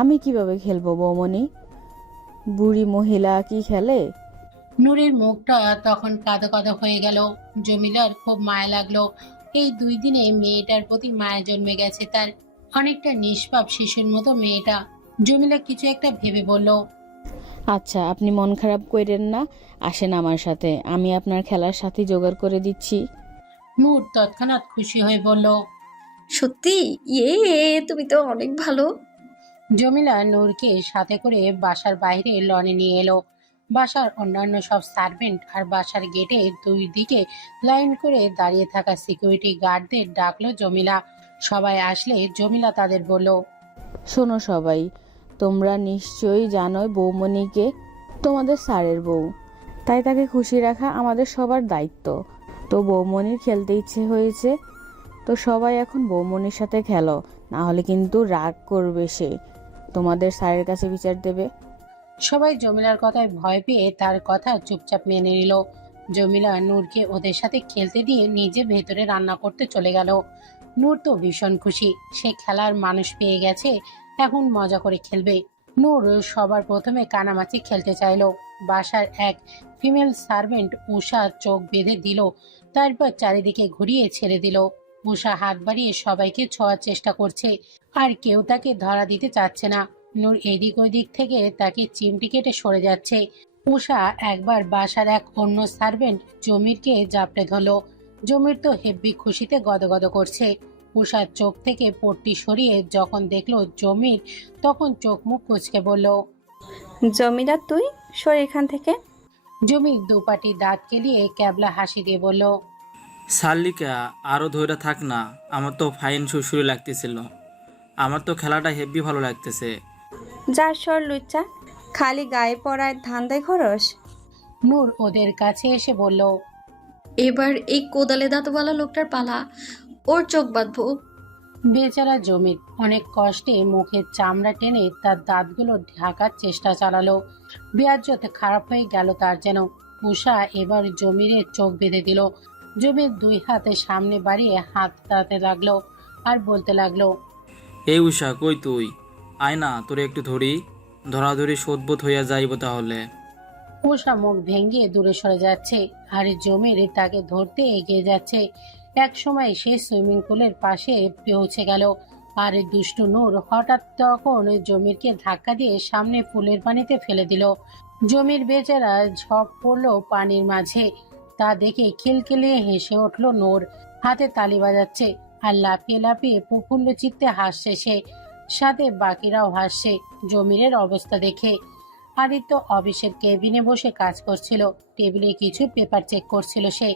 আমি কিভাবে খেলবো বৌমনি? বুড়ি মহিলা কি খেলে? নূরের মুখটা তখন কাঁদো কাঁদো হয়ে গেল। জমিলার খুব মায়া লাগলো। এই 2 দিনে মেয়েটার প্রতি মায়া জন্মে গেছে তার। অনেকটা নিষ্পাপ শিশুর মতো মেয়েটা। জমিলা কিছু একটা ভেবে বলল, আচ্ছা, আপনি মন খারাপ করেন না, আসেন আমার সাথে, আমি আপনার খেলার সাথী জোগাড় করে দিচ্ছি। নূর তৎক্ষণাৎ খুশি হয়ে বলল। সত্যি? ইয়ে, তুমি তো অনেক ভালো। জমিলা নূরকে সাথে করে বাসার বাইরে লনে নিয়ে এলো। বাসার অন্যান্য সব সার্ভেন্ট আর বাসার গেটে 2 দিকে লাইন করে দাঁড়িয়ে থাকা সিকিউরিটি গার্ডদের ডাকলো জমিলা। সবাই আসলে জমিলা তাদের বলল, শোনো সবাই, তোমরা নিশ্চয়ই জানোই বৌমনিকে তোমাদের স্যারের বউ, তাই তাকে খুশি রাখা আমাদের সবার দায়িত্ব। তো বৌমনির খেলতে ইচ্ছে হয়েছে, তো সবাই এখন বৌমনির সাথে খেলো, না হলে কিন্তু রাগ করবে সে, তোমাদের স্যারের কাছে বিচার দেবে। সবাই জমিলার কথায় ভয় পেয়ে তার কথা চুপচাপ মেনে নিল। জমিলা নূরকে ওদের সাথে খেলতে দিয়ে নিজে ভেতরে রান্না করতে চলে গেল। নূর তো ভীষণ খুশি, সে খেলার মানুষ পেয়ে গেছে, এখন মজা করে খেলবে। নূর সবার প্রথমে কানামাছি খেলতে চাইলো। বাসার এক ফিমেল সার্ভেন্ট উষা চোখ বেঁধে দিল, তারপর চারিদিকে ঘুরিয়ে ছেড়ে দিল। উষা হাত বাড়িয়ে সবাইকে ছোঁয়ার চেষ্টা করছে, আর কেউ তাকে ধরা দিতে চাচ্ছে না। নূর এদিক ওদিক থেকে তাকে চিমটি কেটে সরে যাচ্ছে। উষা একবার বাসার এক অন্য সার্ভেন্ট জমিরকে জাপটে ধরলো। জমির তো হেব্বি খুশিতে গদগদ করছে। উষার চোখ থেকে পট্টি সরিয়ে যখন দেখলো জমির, তখন চোখ মুখ কুঁচকে বলল, জমিদার তুই সর এখান থেকে। জমির দুপাটি দাঁত কেলিয়ে ক্যাবলা হাসি দিয়ে বলল, শার্লিকা, আরও ধৈর্য থাক না, আমার তো ফাইন সুরসুরি লাগতেছিল, আমার তো খেলাটা হেব্বি ভালো লাগতেছে। যা সর লুচ্চা, খালি গায়ে পড়ায় ধান্দায় খরচ। নূর ওদের কাছে এসে বলল, এবার এই কোদালে দাঁতওয়ালা লোকটার পালা, ওর চোখ বাঁধবো। বেচারা জমির অনেক কষ্টে মুখের চামড়া টেনে তার দাঁতগুলো ঢাকার চেষ্টা চালালো। বেয়াজ্জত খারাপ হয়ে গেল তার যেন। উষা এবার জমিরের চোখ বেঁধে দিল। জমির 2 হাতে সামনে বাড়িয়ে হাত তাতে লাগলো আর বলতে লাগলো, এই উষা, কই তুই? আয় না, তোরে একটু ধরি, ধরাধরি শোধবোধ হইয়া যাইব তাহলে। উষা মুখ ভেঙে দূরে সরে যাচ্ছে, আর জমির তাকে ধরতে এগিয়ে যাচ্ছে। এক সময় সে সুইমিং পুলের পাশে পৌঁছে গেল, আর দুষ্টু নূর হঠাৎ তখন জমিরকে ধাক্কা দিয়ে সামনে পুলের পানিতে ফেলে দিল। জমির বেচারা ঝপ পড়লো পানির মাঝে। তা দেখে খিলখিলিয়ে হেসে উঠল নূর, হাতে তালি বাজাচ্ছে আর লাফিয়ে লাফিয়ে প্রফুল্ল চিত্তে হাসছে সে। সাথে বাকিরাও হাসছে জমিরের অবস্থা দেখে। আদিত্য অফিসের কেবিনে বসে কাজ করছিল, টেবিলে কিছু পেপার চেক করছিল সে।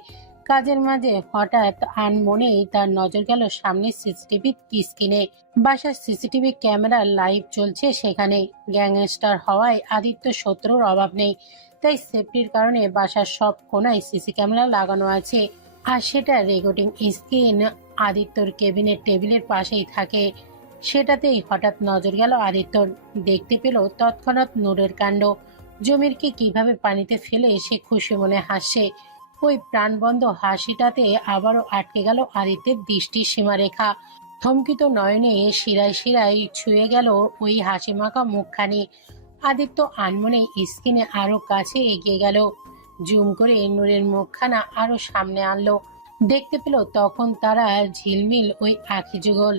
কাজের মাঝে হঠাৎ আনমনেই তার নজর গেল সামনের সিসিটিভি স্ক্রিনে। বাসার সিসিটিভি ক্যামেরা লাইভ চলছে সেখানে। গ্যাংস্টার হওয়ায় আদিত্য শত্রুর অভাব নেই, তাই সেফটির কারণে বাসার সব কোনায় সিসি ক্যামেরা লাগানো আছে। আর সেটা রেকর্ডিং স্ক্রিন আদিত্যর কেবিনের টেবিলের পাশেই থাকে। সেটাতেই হঠাৎ নজর গেল আদিত্যর। দেখতে পেল তৎক্ষণাৎ নূরের কাণ্ড। জমিরকে কিভাবে পানিতে ফেলে সে খুশি মনে হাসছে। ওই প্রাণবন্ধ হাসিটাতে আবারও আটকে গেল আদিত্যের দৃষ্টির সীমারেখা। থমকিত নয়নে শিরায় শিরায় ছুঁয়ে গেল ওই হাসি মাখা মুখখানি। আদিত্য আনমনে স্ক্রিনে আরো কাছে এগিয়ে গেল, জুম করে নূরের মুখখানা আরো সামনে আনলো। দেখতে পেল তখন তারা ঝিলমিল ওই আঁখি যুগল।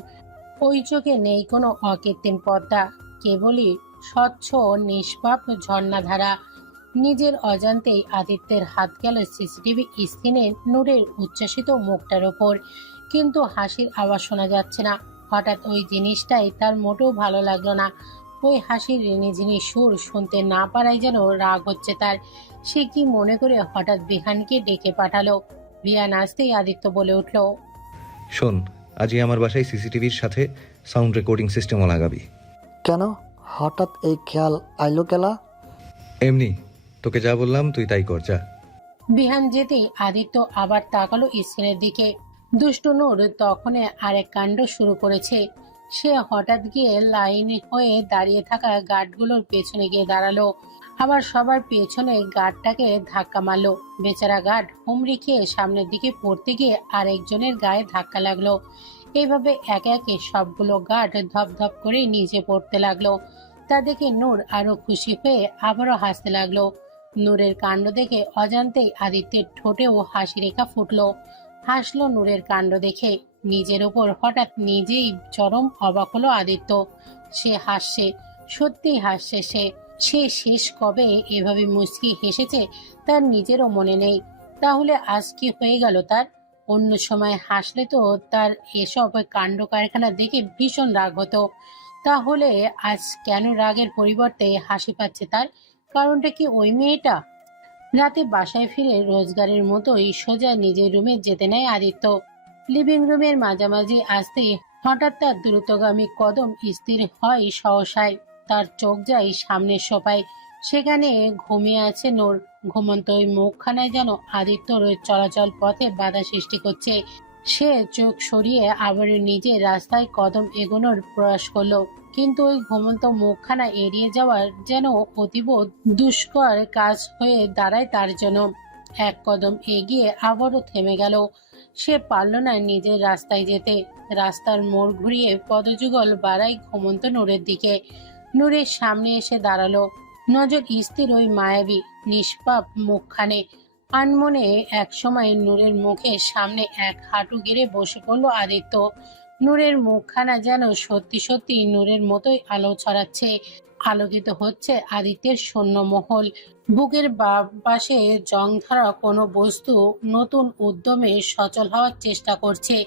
ওই চোখে নেই কোনো অকৃত্রিম পর্দা, কেবলই স্বচ্ছ নিষ্পাপ ঝর্ণাধারা। নিজের অজান্তেই আদিত্যের হাত গেল সিসিটিভি স্ক্রিনে নূরের উচ্ছ্বাসিত মুখটার ওপর, কিন্তু হাসির আওয়াজ শোনা যাচ্ছে না। হঠাৎ ওই জিনিসটাই তার মোটেও ভালো লাগলো না। ওই হাসির রিনিঝিনি সুর শুনতে না পারাই যেন রাগ হচ্ছে তার। সে কি মনে করে হঠাৎ বিহানকে ডেকে পাঠালো। বিহান আসতেই আদিত্য বলে উঠল, শোন, আজই আমার বাসায় সিসিটিভির সাথে সাউন্ড রেকর্ডিং সিস্টেমও লাগাবি। কেন হঠাৎ এই খেয়াল আইলো কেলা? এমনি, তোকে যা বললাম তুই তাই কর, যা। বিহান যেতেই আদিত্য আবার তাকালো স্ক্রিনের দিকে। দুষ্ট নূর তখন আরেক কাণ্ড শুরু করেছে। সে হঠাৎ গিয়ে লাইন হয়ে দাঁড়িয়ে থাকা গার্ডগুলোর পেছনে গিয়ে দাঁড়ালো আবার সবার পেছনে গার্ডটাকে ধাক্কা মারলো। বেচারা গার্ড হুমড়ি খেয়ে সামনের দিকে পড়তে গিয়ে আরেকজনের গায়ে ধাক্কা লাগলো। এইভাবে একে একে সবগুলো গার্ড ধপ ধপ করে নিচে পড়তে লাগলো। তা দেখে নূর আরো খুশি হয়ে আবারও হাসতে লাগলো। নূরের কাণ্ড দেখে অজান্তেই আদিত্যের ঠোঁটেও হাসি রেখা ফুটলো। হাসলো নূরের কাণ্ড দেখে। নিজের ওপর হঠাৎ নিজেই চরম অবাক হলো আদিত্য। সে হাসছে, সত্যিই হাসছে সে। সে শেষ কবে এভাবে মুচকি হেসেছে তার নিজেরও মনে নেই। তাহলে আজ কি হয়ে গেল তার? অন্য সময় হাসলে তো তার এসব কাণ্ড কারখানা দেখে ভীষণ রাগ হতো। তাহলে আজ কেন রাগের পরিবর্তে হাসি পাচ্ছে তার? কারণটা কি ওই মেয়েটা? রাতে বাসায় ফিরে রোজগারের মতোই সোজা নিজের রুমে যেতে নেয় আদিত্য। লিভিং রুমের মাঝামাঝি আসতেই হঠাৎ তার দ্রুতগামী কদম স্থির হয় সহসায়। তার চোখ যায় সামনের সোফায়। সেখানে ঘুমিয়ে আছে নূর। ঘুমন্ত ওই মুখখানায় যেন আদিত্যর চলাচল পথে বাধা সৃষ্টি করছে। সে চোখ সরিয়ে আবার নিজের রাস্তায় কদম এগোনোর প্রয়াস করলো, কিন্তু ওই ঘুমন্ত মুখখানা এড়িয়ে যাওয়ার যেন অতীব দুষ্কর কাজ হয়ে দাঁড়ায় তার জন্য। এক কদম এগিয়ে আবারও থেমে গেল। সে পারল না নিজের রাস্তায় যেতে। রাস্তার মোড় ঘুরিয়ে পদযুগল বাড়াই ঘুমন্ত নূরের দিকে। নূরের সামনে এসে দাঁড়ালো। নজর স্থির ওই মায়াবী নিষ্পাপ মুখখানে। আনমনে এক সময় নূরের মুখের সামনে এক হাঁটু গেড়ে বসে পড়ল আদিত্য। নূরের মুখখানা যেন সত্যি সত্যি নূরের মতোই আলো ছড়াচ্ছে। আলোকিত হচ্ছে আদিত্যের শূন্য মহল। বুকের বাম পাশে জং ধরা কোনো বস্তু নতুন উদ্যমে সচল হওয়ার চেষ্টা করছে।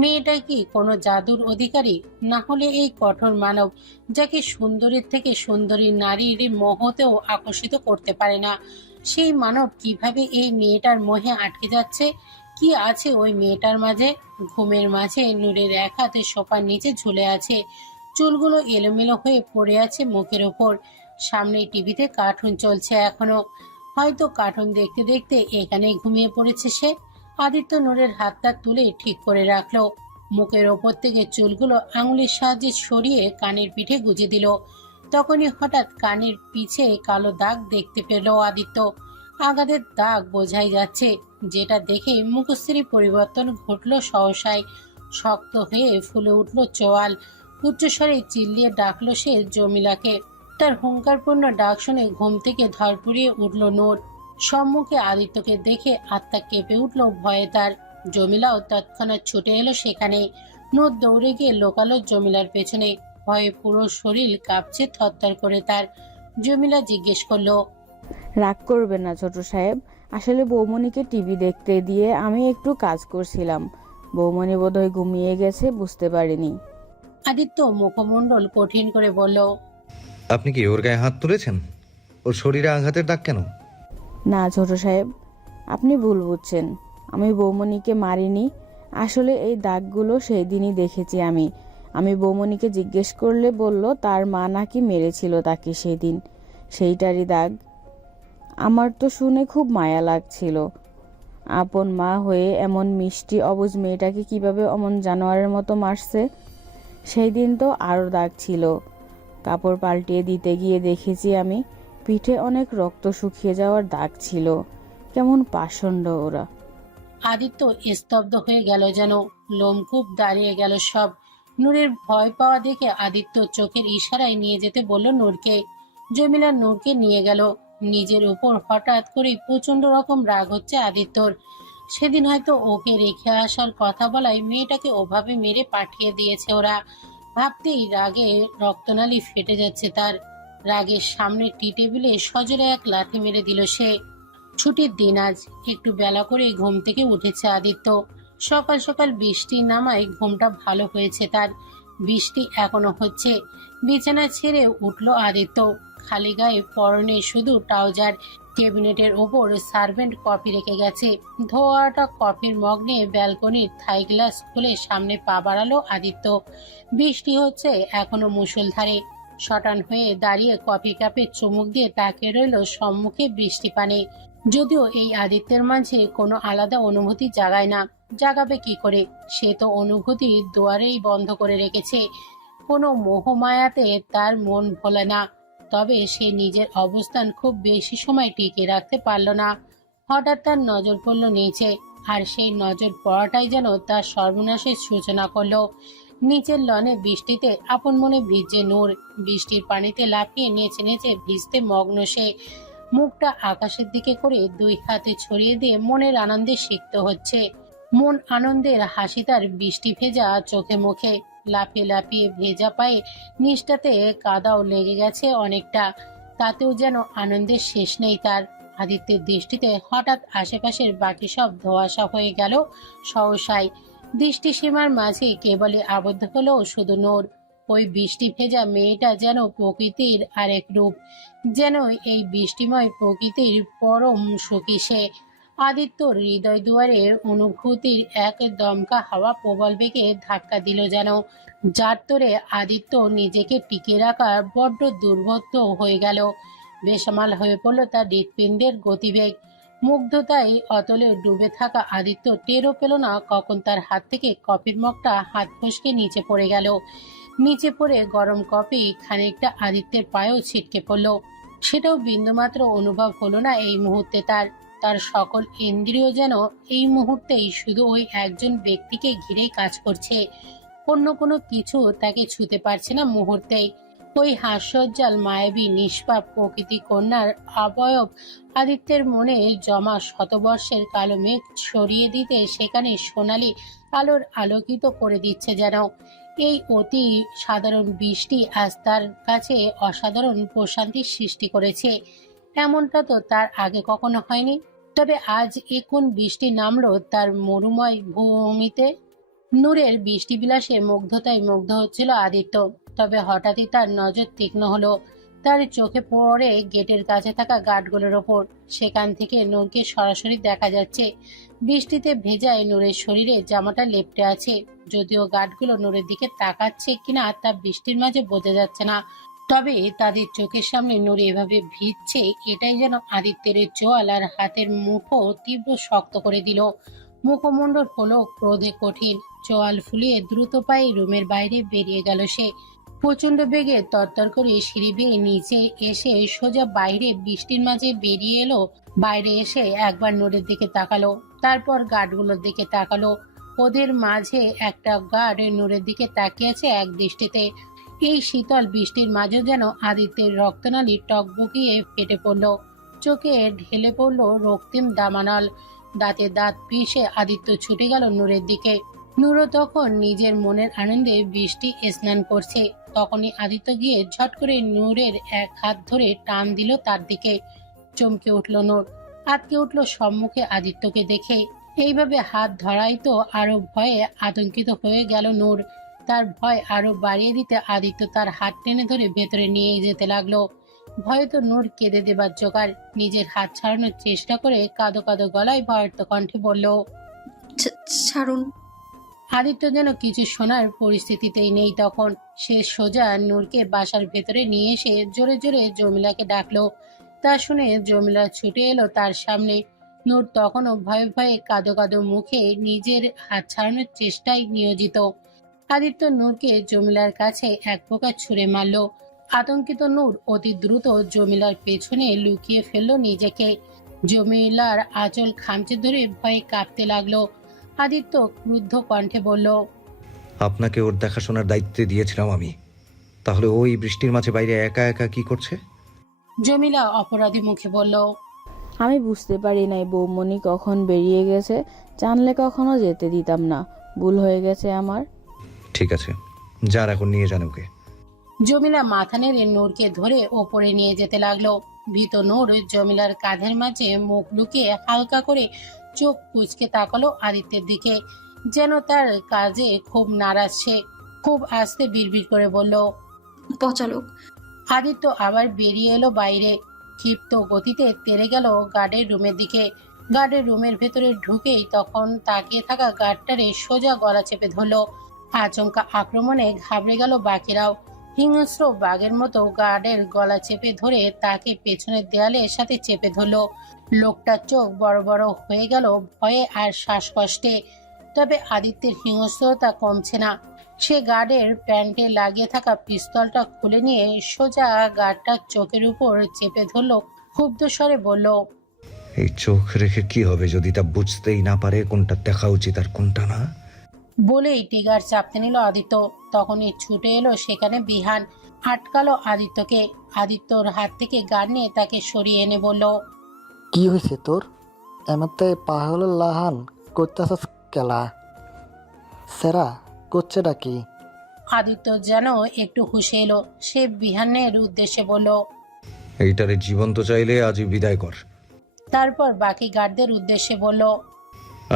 মেয়েটা কি কোনো জাদুর অধিকারী? না হলে এই কঠোর মানব, যাকে সুন্দরীর থেকে সুন্দরী নারীর মোহতেও আকর্ষিত করতে পারে না, সেই মানব কিভাবে এই মেয়েটার মোহে আটকে যাচ্ছে? কি আছে ওই মেয়েটার মাঝে? ঘুমের মাঝে নূরের এক হাতে সোফার নিচে ঝুলে আছে। চুলগুলো এলোমেলো হয়ে পড়ে আছে মুখের ওপর। সামনে টিভিতে কার্টুন চলছে এখনো। হয়তো কার্টুন দেখতে দেখতে এখানেই ঘুমিয়ে পড়েছে সে। আদিত্য নূরের হাতটা তুলে ঠিক করে রাখলো। মুখের ওপর থেকে চুলগুলো আঙুলের সাহায্যে সরিয়ে কানের পিঠে গুজে দিল। তখনই হঠাৎ কানের পিছে কালো দাগ দেখতে পেল আদিত্য। আঘাতের দাগ বোঝাই যাচ্ছে, যেটা দেখে মুখশ্রী পরিবর্তন ঘটল সহসায়। শক্ত হয়ে ফুলে উঠল চোয়াল। উচ্চস্বরে চিল্লিয়ে ডাকলো সে জমিলাকে। তার হুঙ্কারপূর্ণ ডাক শুনে ঘুম থেকে ধরপুড়িয়ে উঠল নূর। সম্মুখে আদিত্যকে দেখে আত্মা কেঁপে উঠল ভয়ে তার। জমিলাও তৎক্ষণাৎ ছুটে এলো সেখানে। নূর দৌড়ে গিয়ে লোকালো জমিলার পেছনে। ভয়ে পুরো শরীর কাঁপছে থরথর করে তার। জমিলা জিজ্ঞেস করলো, রাগ করবেন না ছোট সাহেব, আসলে বৌমণিকে টিভি দেখতে দিয়ে আমি একটু কাজ করছিলাম। বৌমণি বোধহয় ঘুমিয়ে গেছে, বুঝতে পারিনি। আদিত্য মুখমণ্ডল কঠিন করে বলল, আপনি কি ওর গায়ে হাত তুলেছেন? ওর শরীরে আঘাতের দাগ কেন? না ছোট সাহেব, আপনি ভুল বুঝছেন। আমি বৌমণিকে মারিনি। আসলে এই দাগগুলো সেই দিনই দেখেছি আমি বৌমণিকে জিজ্ঞেস করলে বলল তার মা নাকি মেরেছিল তাকে সেদিন, সেইটারই দাগ। আমার তো শুনে খুব মায়া লাগছিল। আপন মা হয়ে এমন মিষ্টি অবুঝ মেয়েটাকে কিভাবে অমন জানোয়ারের মতো মারছে। সেই দিন তো আরও দাগ ছিল। কাপড় পাল্টিয়ে দিতে গিয়ে দেখেছি আমি পিঠে অনেক রক্ত শুকিয়ে যাওয়ার দাগ ছিল। কেমন পাষণ্ড ওরা। আদিত্য স্তব্ধ হয়ে গেল, যেন লোমকূপ দাঁড়িয়ে গেল সব। নূরের ভয় পাওয়া দেখে আদিত্য চোখের ইশারায় নিয়ে যেতে বলল নূরকে। জমিলা নূরকে নিয়ে গেল। নিজের উপর হঠাৎ করে প্রচন্ড রকম রাগ হচ্ছে আদিত্যর। সেদিন হয়তো ওকে রেখে আসার কথা বলায় মেয়েটাকে ওভাবে মেরে পাঠিয়ে দিয়েছে ওরা। ভাবতেই রাগে রক্তনালী ফেটে যাচ্ছে তার। রাগের সামনে টি টেবিলে সজোরে এক লাথি মেরে দিল সে। ছুটির দিন আজ। একটু বেলা করে ঘুম থেকে উঠেছে আদিত্য। সকাল সকাল বৃষ্টি নামায় ঘুমটা ভালো হয়েছে তার। বৃষ্টি এখনো হচ্ছে। বিছানা ছেড়ে উঠল আদিত্য। খালি গায়ে, পরনে শুধু ট্রাউজার। ক্যাবিনেটের ওপর সার্ভেন্ট কফি রেখে গেছে। ধোয়াটা কফির মগ নিয়ে ব্যালকনির থাই গ্লাস খুলে সামনে পা বাড়ালো আদিত্য। বৃষ্টি হচ্ছে এখনো মুষলধারে। শটান হয়ে দাঁড়িয়ে কফি কাপে চুমুক দিয়ে তাকিয়ে রইল সম্মুখে বৃষ্টি পানে। যদিও এই আদিত্যের মাঝে কোনো আলাদা অনুভূতি জাগায় না। জাগাবে কি করে? সে তো অনুভূতি দুয়ারেই বন্ধ করে রেখেছে। কোনো মোহমায়াতে তার মন ভোলে না। তবে সে নিজের অবস্থান খুব বেশি সময় টিকিয়ে রাখতে পারল না। হঠাৎ তার নজর পড়ল নিচে, আর সেই নজর পড়াটাই যেন তার সর্বনাশের সূচনা করলো। নিচের লনে বৃষ্টিতে আপন মনে ভিজে নূর। বৃষ্টির পানিতে লাফিয়ে নেচে নেচে ভিজতে মগ্ন সে। মুখটা আকাশের দিকে করে দুই হাতে ছড়িয়ে দিয়ে মনের আনন্দে সিক্ত হচ্ছে। মন আনন্দের হাসি তার বৃষ্টি ভেজা চোখে মুখে। লাফিয়ে লাফিয়ে ভেজা পায়ে নিচটাতে কাদাও লেগে গেছে অনেকটা। তাতেও যেন আনন্দের শেষ নেই তার। আদিত্যের দৃষ্টিতে হঠাৎ আশেপাশের বাকি সব ধোঁয়াশা হয়ে গেল সহসায়। দৃষ্টিসীমার মাঝে কেবলই আবদ্ধ হলো শুধু নূর। ওই বৃষ্টি ভেজা মেয়েটা যেন প্রকৃতির আরেক রূপ, যেন এই বৃষ্টিময় প্রকৃতির পরম সুখী সে। আদিত্যর হৃদয় দুয়ারে অনুভূতির এক দমকা হাওয়া প্রবল বেগে ধাক্কা দিল যেন, যার তোরে আদিত্য নিজেকে টিকিয়ে রাখা বড্ড দুর্বোধ্য হয়ে গেল। বেসামাল হয়ে পড়ল তার হৃৎপিণ্ডের গতিবেগ। মুগ্ধতায় অতলে ডুবে থাকা আদিত্য টেরও পেল না কখন তার হাত থেকে কফির মগটা হাত ফসকে নিচে পড়ে গেল। নিচে পড়ে গরম কফি খানিকটা আদিত্যের পায়েও ছিটকে পড়ল। সেটাও বিন্দুমাত্র অনুভব হলো না এই মুহূর্তে তার। তার সকল ইন্দ্রিয় যেন এই মুহূর্তেই শুধু ওই একজন ব্যক্তিকে ঘিরেই কাজ করছে। অন্য কোনো কিছু তাকে ছুতে পারছে না মুহূর্তেই। ওই হাস্যোজ্জ্বল মায়াবী নিষ্পাপ প্রকৃতি কন্যার অবয়ব আদিত্যের মনে জমা শতবর্ষের কালো মেঘ সরিয়ে দিতে সেখানে সোনালি আলোর আলোকিত করে দিচ্ছে যেন। এই অতি সাধারণ বৃষ্টি আজ তার কাছে অসাধারণ প্রশান্তির সৃষ্টি করেছে। এমনটা তো তার আগে কখনো হয়নি। তবে আজ এ কোন বৃষ্টি নামলো তার মরুময় ভূমিতে? নূরের বৃষ্টি বিলাসে মুগ্ধতায় মুগ্ধ হচ্ছিল আদিত্য। তবে হঠাৎই তার নজর তীক্ষ্ণ হলো। তার চোখে পড়ে গেটের কাছে থাকা গার্ডগুলোর ওপর। সেখান থেকে নূরকে সরাসরি দেখা যাচ্ছে। বৃষ্টিতে ভেজায় নূরের শরীরে জামাটা লেপ্টে আছে। যদিও গার্ডগুলো নূরের দিকে তাকাচ্ছে কিনা তা বৃষ্টির মাঝে বোঝা যাচ্ছে না। তবে তাদের চোখের সামনে নূর এভাবে ভিজছে, এটাই যেন আদিত্যের চোয়াল আর হাতের মুঠো তীব্র শক্ত করে দিল। মুখমণ্ডল হলো ক্রোধে কঠিন। চোয়াল ফুলিয়ে দ্রুত পায়ে রুমের বাইরে বেরিয়ে গেল সে। প্রচন্ড বেগে তরতর করে সিঁড়ি বেয়ে নিচে এসে সোজা বাইরে বৃষ্টির মাঝে বেরিয়ে এলো। বাইরে এসে একবার নূরের দিকে তাকালো, তারপর গার্ডগুলোর দিকে তাকালো। ওদের মাঝে একটা গার্ড নূরের দিকে তাকিয়েছে এক দৃষ্টিতে। এই শীতল বৃষ্টির মাঝে যেন আদিত্যের রক্তনালী টকবকিয়ে ফেটে পড়ল। চোখে ঢেলে পড়ল রক্তিম দামানল। দাঁতে দাঁত পিষে আদিত্য ছুটে গেল নূরের দিকে। নূরও তখন নিজের মনের আনন্দে বৃষ্টি স্নান করছে। তখনই আদিত্য গিয়ে ঝট করে নূরের এক হাত ধরে টান দিল তার দিকে। চমকে উঠল নূর, আটকে উঠল সম্মুখে আদিত্যকে দেখে। এইভাবে হাত ধরাই তো আরো ভয়ে আতঙ্কিত হয়ে গেল নূর। তার ভয় আরো বাড়িয়ে দিতে আদিত্য তার হাত টেনে ধরে ভেতরে নিয়ে যেতে লাগলো। ভয়ে তো নূর কেঁদে দেবার জোগাড়। নিজের হাত ছাড়ানোর চেষ্টা করে কাঁদো কাঁদো গলায় ভয়ার্ত কণ্ঠে বলল, ছাড়ুন। আদিত্য যেন কিছু শোনার পরিস্থিতিতেই নেই তখন। সে সোজা নূরকে বাসার ভেতরে নিয়ে এসে জোরে জোরে জমিলাকে ডাকলো। তা শুনে জমিলা ছুটে এলো তার সামনে। নূর তখনও ভয়ে ভয়ে কাঁদো কাঁদো মুখে নিজের হাত ছাড়ানোর চেষ্টায় নিয়োজিত। আদিত্য নূরকে জমিলার কাছে এক প্রকার ছুঁড়ে মারল। আতঙ্কিত নূর অতি দ্রুত জমিলার পেছনে লুকিয়ে ফেলল নিজেকে। জমিলার আঁচল খামচে ধরে ভয়ে কাঁপতে লাগলো। আদিত্য ক্রুদ্ধ কণ্ঠে বলল, আপনাকে ওর দেখাশোনার দায়িত্বে দিয়েছিলাম আমি, তাহলে ওই বৃষ্টির মাঝে বাইরে একা একা কি করছে? জমিলা অপরাধী মুখে বলল, আমি বুঝতে পারি নাই বৌমনি কখন বেরিয়ে গেছে, জানলে কখনো যেতে দিতাম না, ভুল হয়ে গেছে আমার। ঠিক আছে, যার এখন নিয়ে যান ওকে। জমিলা মাথা নেড়ে নূরকে ধরে ওপরে নিয়ে যেতে লাগলো। ভীত নূর জমিলার কাঁধের মাঝে মুখ লুকিয়ে হালকা করে চোখ কুঁচকে তাকালো আদিত্যের দিকে, যেন তার কাজে খুব নারাজ সে। খুব আস্তে বিড়বিড় করে বলল, পচালোক। আদিত্য আবার বেরিয়ে এলো বাইরে। ক্ষিপ্ত গতিতে তেড়ে গেল গার্ডের রুমের দিকে। গার্ডের রুমের ভেতরে ঢুকেই তখন তাকিয়ে থাকা গার্ডটারে সোজা গলা চেপে ধরলো। আচমকা আক্রমণে ঘাবড়ে গেল বাকিরাও। হিংস্র বাঘের মতো গার্ডের গলা চেপে ধরে তাকে পেছনের দেয়ালের সাথে চেপে ধরলো। লোকটার চোখ বড় বড় হয়ে গেল ভয়ে আর শ্বাসকষ্টে। তবে আদিত্যের হিংস্রতা কমছে না। সে গার্ডের প্যান্টে লাগিয়ে থাকা পিস্তলটা খুলে নিয়ে সোজা গার্ডটার চোখের উপর চেপে ধরল, ক্ষুব্ধ স্বরে বলল, এই চোখ রেখে কি হবে যদি তা বুঝতেই না পারে কোনটা দেখা উচিত আর কোনটা না? বলেই টিগার চাপতে নিল আদিত্য। তখনই ছুটে এলো সেখানে বিহান, আটকালো আদিত্যকে। আদিত্যর হাত থেকে গান নিয়ে তাকে সরিয়ে এনে বলল, কি হয়েছে তোর? এমতে পাহল লাহান করতেছস কেলা? সেরা করছেটা কি? আদিত্য যেন একটু হুঁশে এলো। সে বিহানের উদ্দেশ্যে বলল, এইটারে জীবন্ত চাইলে আজই বিদায় কর। তারপর বাকি গার্ডদের উদ্দেশ্যে বলল,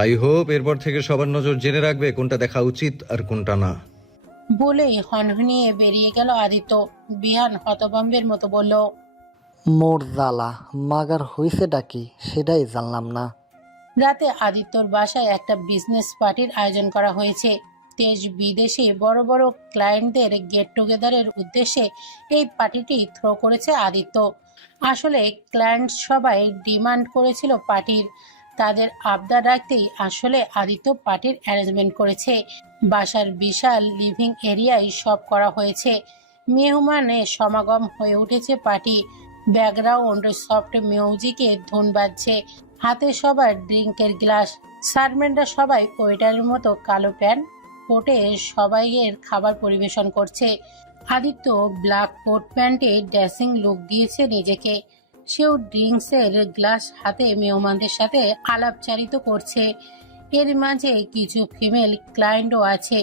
আই হোপ এরপর থেকে সবার নজর জেনে রাখবে কোনটা দেখা উচিত আর কোনটা না। বলেই হনহনিয়ে বেরিয়ে গেল আদিত্য। বিহান হতভম্বের মতো বলল, মোর জ্বালা মাগার হয়েছেটা কি সেটাই জানলাম না। রাতে আদিত্যর বাসায় একটা বিজনেস পার্টির আয়োজন করা হয়েছে। দেশ বিদেশে বড় বড় ক্লায়েন্টদের গেট টুগেদারের উদ্দেশ্যে এই পার্টিটি থ্রো করেছে আদিত্য। আসলে ক্লায়েন্ট সবাই ডিমান্ড করেছিল পার্টির। তাদের আবদার রাখতেই আসলে আদিত্য পার্টির অ্যারেঞ্জমেন্ট করেছে। বাসার বিশাল লিভিং এরিয়ায় সব করা হয়েছে। মেহমানের সমাগম হয়ে উঠেছে পার্টি। ব্যাকগ্রাউন্ড সফট মিউজিকে ধুন বাজছে। হাতে সবার ড্রিঙ্কের গ্লাস। সার্ভেন্টরা সবাই ওয়েটারের মতো কালো প্যান্ট কোটে সবাইয়ের খাবার পরিবেশন করছে। আদিত্য ব্ল্যাক কোট প্যান্টে ড্যাসিং লুক দিয়েছে নিজেকে। সেও ড্রিঙ্কসের গ্লাস হাতে মেহমানদের সাথে আলাপচারিত করছে। এর মাঝে কিছু ফিমেল ক্লায়েন্টও আছে,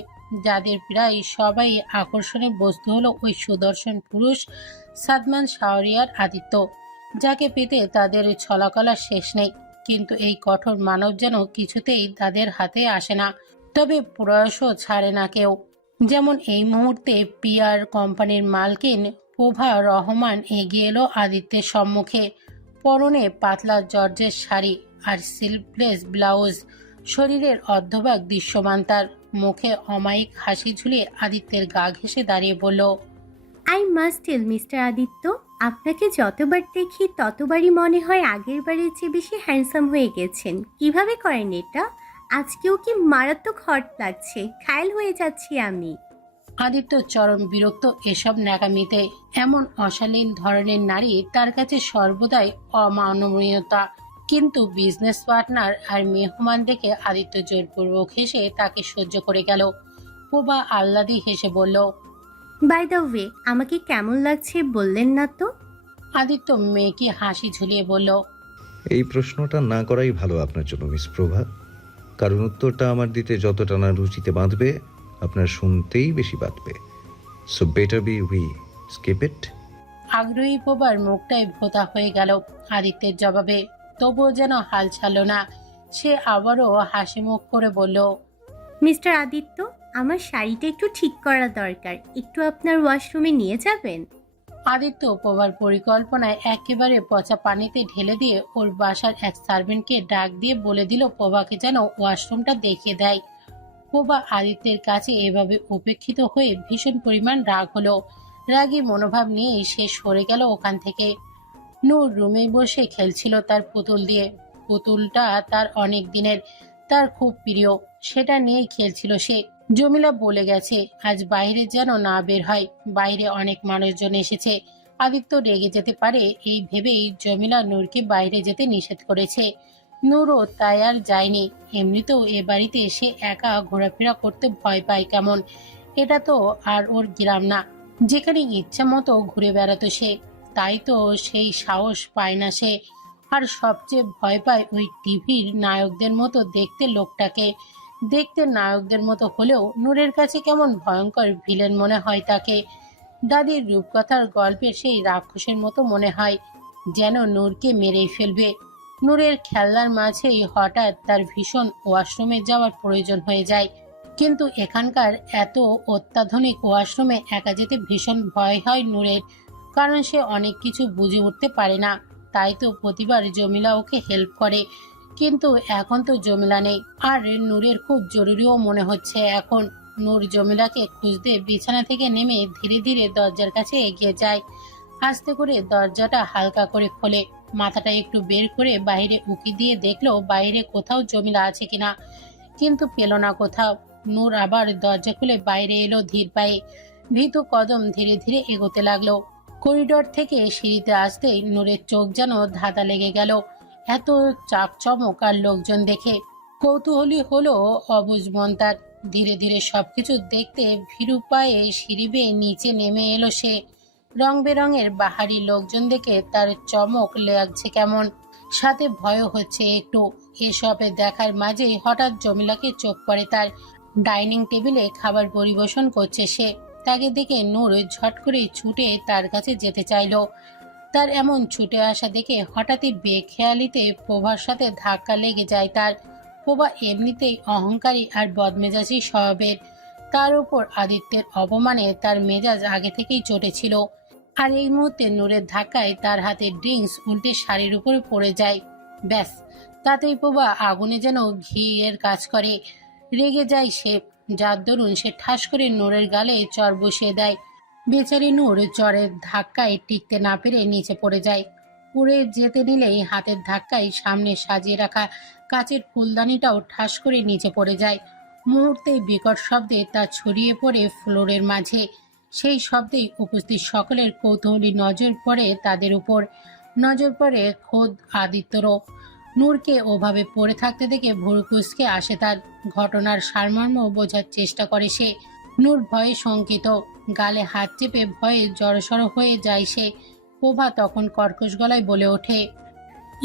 যাদের প্রায় সবাই আকর্ষণের বস্তু হলো ওই সুদর্শন পুরুষ সাদমান শাহরিয়ার আদিত্য, যাকে পেতে তাদের ছলাকলা শেষ নেই। কিন্তু এই কঠোর মানব যেন কিছুতেই তাদের হাতে আসে না। তবে প্রয়াসও ছাড়ে না কেউ। যেমন এই মুহূর্তে পিআর কোম্পানির মালকিন প্রভা রহমান এগিয়ে এলো আদিত্যের সম্মুখে। পরনে পাতলা জর্জের শাড়ি আর সিল্কলেস ব্লাউজ, শরীরের অর্ধভাগ দৃশ্যমান। তার মুখে অমায়িক হাসি ঝুলিয়ে আদিত্যের গা ঘেঁষে দাঁড়িয়ে বলল, I must tell mister Aditya, আপনাকে যতবার দেখি ততবারই মনে হয় আগের বারের চেয়ে বেশি হ্যান্ডসাম হয়ে গেছেন। কিভাবে করেন এটা? আজকেও কি মারাত্মক হট লাগছে, ঘায়েল হয়ে যাচ্ছি আমি। আদিত্য চরম বিরক্ত এসব ন্যাকামিতে। এমন অশালীন ধরনের নারী তার কাছে সর্বদাই অমানবীয়তা। কিন্তু বিজনেস পার্টনার আর মেহমান দেখে আদিত্য জোরপূর্বক হেসে তাকে সহ্য করে গেল। প্রভা আহ্লাদি হেসে বলল, বাই দ্য ওয়ে, আমাকে কেমন লাগছে বললেন না তো? আদিত্য মেয়েকে হাসি ঝুলিয়ে বলল, এই প্রশ্নটা না করাই ভালো আপনার জন্য মিস প্রভা, কারণ উত্তরটা আমার দিতে যতটা না রুচিতে বাঁধবে আপনার শুনতেই বেশি বাঁধবে। So better be we skip ইট। আগ্রহী প্রভার মুখটাই ভোতা হয়ে গেল আদিত্যের জবাবে। তবুও যেন হাল ছাড়ল না। সে আবারও হাসি মুখ করে বলল, মিস্টার আদিত্য, আমার শাড়িটা একটু ঠিক করা দরকার, একটু আপনার ওয়াশরুমে নিয়ে যাবেন? আদিত্য প্রভার পরিকল্পনায় একেবারে পচা পানিতে ঢেলে দিয়ে ওর বাসার এক সার্ভেন্টকে ডাক দিয়ে বলে দিল প্রভাকে যেন ওয়াশরুমটা দেখিয়ে দেয়। প্রভা আদিত্যের কাছে এভাবে উপেক্ষিত হয়ে ভীষণ পরিমাণ রাগ হলো। রাগী মনোভাব নিয়েই সে সরে গেল ওখান থেকে। নূর রুমে বসে খেলছিল তার পুতুল দিয়ে। পুতুলটা তার অনেক দিনের, তার খুব প্রিয়। সেটা নিয়েই খেলছিল সে। জমিলা বলে গেছে আজ বাইরে যেন না বের হয়, বাইরে অনেক মানুষজন এসেছে। আদিত্য রেগে যেতে পারে এই ভেবেই জমিলা নূরকে বাইরে যেতে নিষেধ করেছে। নূরও তাই আর যায়নি। এমনিতেও এ বাড়িতে সে একা ঘোরাফেরা করতে ভয় পায় কেমন। এটা তো আর ওর গ্রাম না, যেখানে ইচ্ছা মতো ঘুরে বেড়াতো সে। তাই তো সেই সাহস পায় না সে। আর সবচেয়ে ভয় পায় ওই টিভির নায়কদের মতো দেখতে লোকটাকে। দেখতে নায়কদের মতো হলেও নূরের কাছে কেমন ভয়ঙ্কর ভিলেন মনে হয় তাকে। দাদির রূপকথার গল্পের সেই রাক্ষসের মতো মনে হয়, যেন নূরকে মেরেই ফেলবে। নূরের খেলনার মাঝেই হঠাৎ তার ভীষণ ওয়াশরুমে যাওয়ার প্রয়োজন হয়ে যায়। কিন্তু এখানকার এত অত্যাধুনিক ওয়াশরুমে একা যেতে ভীষণ ভয় হয় নূরের, কারণ সে অনেক কিছু বুঝে উঠতে পারে না। তাই তো প্রতিবার জমিলা ওকে হেল্প করে। কিন্তু এখন তো জমিলা নেই, আর নূরের খুব জরুরিও মনে হচ্ছে এখন। নূর জমিলাকে খুঁজতে বিছানা থেকে নেমে ধীরে ধীরে দরজার কাছে এগিয়ে যায়। আস্তে করে দরজাটা হালকা করে খোলে। মাথাটা একটু বের করে বাইরে উকি দিয়ে দেখলো বাইরে কোথাও জমিলা আছে কিনা, কিন্তু পেল না কোথাও। নূর আবার দরজা খুলে বাইরে এলো ধীর পায়ে। ভীতু কদম ধীরে ধীরে এগোতে লাগলো। করিডোর থেকে সিঁড়িতে আসতেই নূরের চোখ যেন ধাঁধা লেগে গেল এত চাকচমক আর লোকজন দেখে। কৌতূহলী হলো অবুঝ মন তার। ধীরে ধীরে সবকিছু দেখতে ভীরু পায়ে সিঁড়ি বেয়ে নিচে নেমে এলো সে। রং বেরঙের বাহারি লোকজন দেখে তার চমক লাগছে কেমন, সাথে ভয়ও হচ্ছে একটু। এসবে দেখার মাঝেই হঠাৎ জমিলাকে চোখ পড়ে তার। ডাইনিং টেবিলে খাবার পরিবেশন করছে সে। তাকে দেখে নূর ঝট করে ছুটে তার কাছে যেতে চাইলো। তার এমন ছুটে আসা দেখে হঠাৎই বেখেয়ালিতে প্রভার সাথে ধাক্কা লেগে যায় তার। প্রভা এমনিতেই অহংকারী আর বদমেজাজি স্বভাবের। তার উপর আদিত্যের অপমানে তার মেজাজ আগে থেকেই চটেছিল। আর এই মুহূর্তে নূরের ধাক্কায় তার হাতে ড্রিঙ্কস উল্টে শাড়ির উপরে পড়ে যায়। ব্যাস, তাতেই প্রভা আগুনে যেন ঘিয়ের কাজ করে। রেগে যায় সে, যার দরুন সে ঠাস করে নূরের গালে চর বসিয়ে দেয়। বেচারি নূর চরের ধাক্কায় টিকতে না পেরে নিচে পড়ে যায়। পড়ে যেতে নিলেই হাতের ধাক্কায় সামনে সাজিয়ে রাখা কাচের ফুলদানিটাও ঠাস করে নিচে পড়ে যায়। মুহূর্তে বিকট শব্দে তা ছড়িয়ে পড়ে ফ্লোরের মাঝে। সেই শব্দেই উপস্থিত সকলের কৌতূহলী নজর পড়ে তাদের উপর। নজর পড়ে খোদ আদিত্যরও। নূরকে ওভাবে পড়ে থাকতে দেখে ভুরু কুঁচকে আসে তার। ঘটনার সারমর্ম বোঝার চেষ্টা করে সে। নূর ভয়ে শঙ্কিত, গালে হাত চেপে ভয়ে জড়সড় হয়ে যায় সে। প্রভা তখন কর্কশ গলায় বলে ওঠে,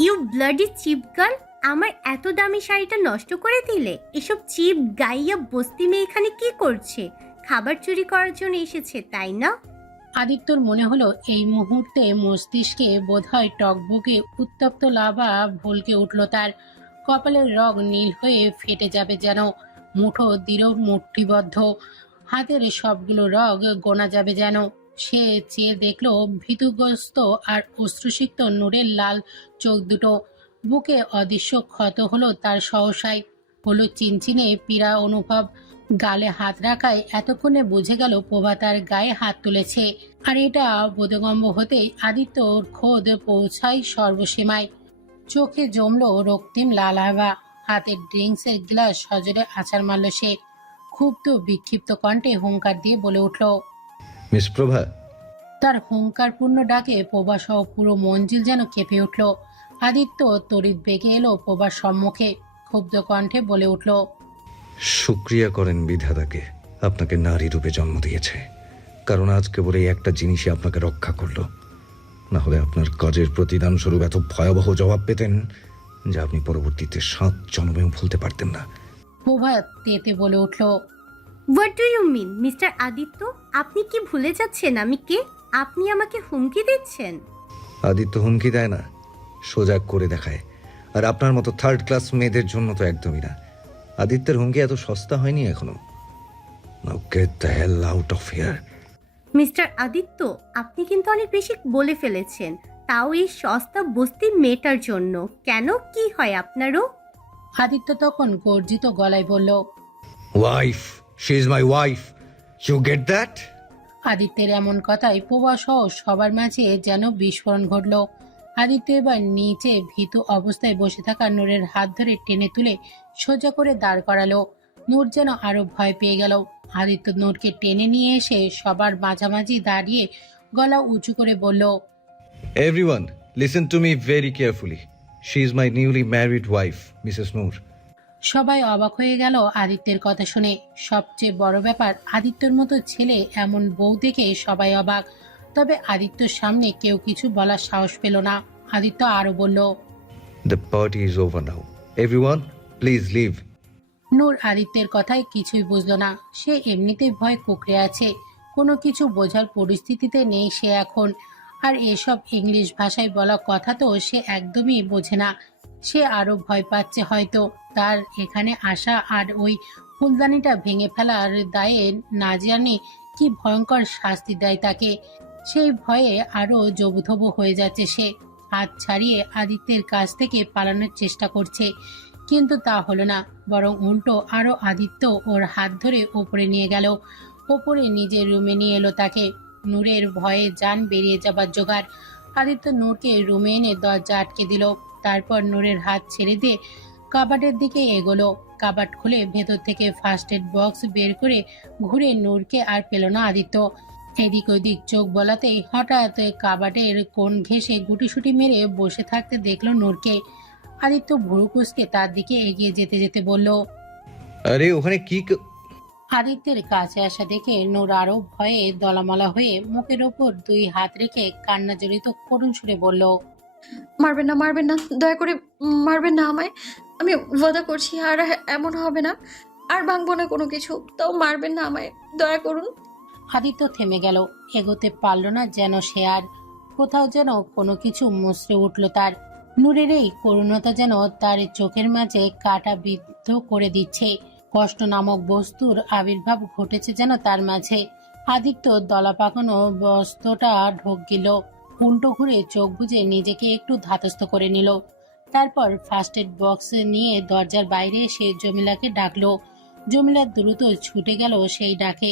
ইউ ব্লাডি চিপ গার্ল, আমার এত দামি শাড়িটা নষ্ট করে দিলে। এসব চিপ গাইয়া বস্তি মেয়ে এখানে কি করছে? খাবার চুরি করার জন্য এসেছে, তাই না? আদিত্যর মনে হলো এই মুহূর্তে মস্তিষ্কে বোধহয় টকবকে উত্তপ্ত লাভা ভুলকে উঠল তার। কপালের রগ নীল হয়ে ফেটে যাবে যেন। মুঠো দৃঢ় মুঠিবদ্ধ, হাতের সবগুলো রগ গোনা যাবে যেন। সে চেয়ে দেখলো ভীতুগ্রস্ত আর অশ্রুসিক্ত নূরের লাল চোখ দুটো। বুকে অদৃশ্য ক্ষত হলো তার সহসায়। হলো চিনচিনে পীড়া অনুভব। গালে হাত রাখায় এতক্ষণে বুঝে গেল প্রভা তার গায়ে হাত তুলেছে। আর এটা বোধগম্য হতেই আদিত্যর খোদ পৌঁছায় সর্বসীমায়। চোখে জমলো রক্তিম লাল আভা। হাতের ড্রিঙ্কসের গ্লাস সজোরে আছাড় মারল সে। ক্ষুব্ধ বিক্ষিপ্ত কণ্ঠে হুঙ্কার দিয়ে বলে উঠল, মিস প্রভা। তার হুঙ্কারপূর্ণ ডাকে প্রভা সহ পুরো মঞ্জিল যেন কেঁপে উঠল। আদিত্য তড়িৎ বেগে এলো প্রভার সম্মুখে। ক্ষুব্ধ কণ্ঠে বলে উঠল, শুক্রিয়া করেন বিধাতাকে, আপনাকে নারী রূপে জন্ম দিয়েছে। কারণ আজ কেবল এই একটা জিনিসই আপনাকে রক্ষা করলো। না হলে আপনার কাজের প্রতিদান স্বরূপ এত ভয়াবহ জবাব পেতেন যা আপনি পরবর্তীতে 7 জন্মেও ভুলতে পারতেন না। প্রভা তেতে বলে উঠল, what do you mean mister Aditya? আপনি কি ভুলে যাচ্ছেন আমি কে? আপনি আমাকে হুমকি দিচ্ছেন? আদিত্য হুমকি দেয় না, সোজা করে দেখায়। আর আপনার মতো 3rd ক্লাস মেয়েদের জন্য তো একদমই না। আদিত্যের হুমকি এত সস্তা হয়নি এখনো। Now get the hell out of here. Mister Aditya, আপনি কিন্তু অনেক বেশি বলে ফেলেছেন, তাও এই সস্তা বস্তির মেয়েটার জন্য। কেন, কি হয় আপনারও? আদিত্য তখন গর্জিত গলায় বলল, wife, she is my wife, you get that? আদিত্যের এমন কথায় প্রভা সহ সবার মাঝে যেন বিস্ফোরণ ঘটল। আদিত্য এবার নিচে ভীতু অবস্থায় বসে থাকা নূরের হাত ধরে টেনে তুলে সোজা করে দাঁড় করালো। নূর যেন আরো ভয় পেয়ে গেল। আদিত্য নূরকে টেনে নিয়ে এসে সবার মাঝামাঝি দাঁড়িয়ে গলা উঁচু করে বলল, everyone listen to me very carefully. She is my newly married wife, Mrs Noor. সবাই অবাক হয়ে গেল আদিত্যের কথা শুনে। সবচেয়ে বড় ব্যাপার, আদিত্যর মতো ছেলে এমন বউ দেখে সবাই অবাক। তবে আদিত্যর সামনে কেউ কিছু বলার সাহস পেল না। আদিত্য আরো বলল, the party is over now, everyone please leave. Noor আদিত্যের কথায় কিছুই বুঝল না। সে এমনিতেই ভয় কুঁকড়ে আছে, কোনো কিছু বোঝার পরিস্থিতিতে নেই সে এখন। আর এসব ইংলিশ ভাষায় বলা কথা তো সে একদমই বোঝে না। সে আরো ভয় পাচ্ছে হয়তো। তার এখানে আসা আর ওই ফুলদানিটা ভেঙে ফেলার দায়ে না জানি কি ভয়ঙ্কর শাস্তি দেয় তাকে। সেই ভয়ে আরো জবুথবু হয়ে যাচ্ছে সে। হাত ছাড়িয়ে আদিত্যের কাছ থেকে পালানোর চেষ্টা করছে, কিন্তু তা হলো না। বরং উল্টো আরো আদিত্য ওর হাত ধরে ওপরে নিয়ে গেল। ওপরে নিজের রুমে নিয়ে এলো তাকে। নূরের ভয়ে জান বেরিয়ে যাবার জোগাড়। আদিত্য নূরকে রুমে এনে দরজা আটকে দিল। তারপর নূরের হাত ছেড়ে দিয়ে কাবাটের দিকে এগোলো। কাবাট খুলে ভেতর থেকে ফার্স্ট এড বক্স বের করে ঘুরে নূরকে আর পেল না আদিত্য। এদিক ওদিক চোখ বলাতেই হঠাৎ কাবাটের কোণ ঘেঁষে গুটিসুটি মেরে বসে থাকতে দেখলো নূরকে। আদিত্য ভুরু কুঁচকে তার দিকে এগিয়ে যেতে যেতে বলল, আরে ওখানে আদিত্যের কাছে আসা দেখে নূর আরো ভয়ে দলামলা হয়ে মুখের ওপর 2 হাত রেখে কান্না জড়িত করুণ সুরে বলল, মারবেন না, মারবেন না, দয়া করে মারবেন না আমায়। আমি ওয়াদা করছি আর এমন হবে না, আর ভাঙবো না কোনো কিছু, তাও মারবেন না আমায়, দয়া করুন। আদিত্য থেমে গেল, এগোতে পারল না যেন সে আর। কোথাও যেন কোনো কিছু মুচড়ে উঠল তার। নূরের এই করুণতা যেন তার চোখের মাঝে কাটা বিদ্ধ করে দিচ্ছে। কষ্ট নামক বস্তুর আবির্ভাব ঘটেছে যেন তার মাঝে। আদিত্য দলা পাকানো বস্তুটা ঢোক গেল, উল্টো ঘুরে চোখ বুজে নিজেকে একটু ধাতস্থ করে নিল। তারপর ফার্স্ট এড বক্স নিয়ে দরজার বাইরে এসে জমিলাকে ডাকলো। জমিলা দ্রুত ছুটে গেল সেই ডাকে।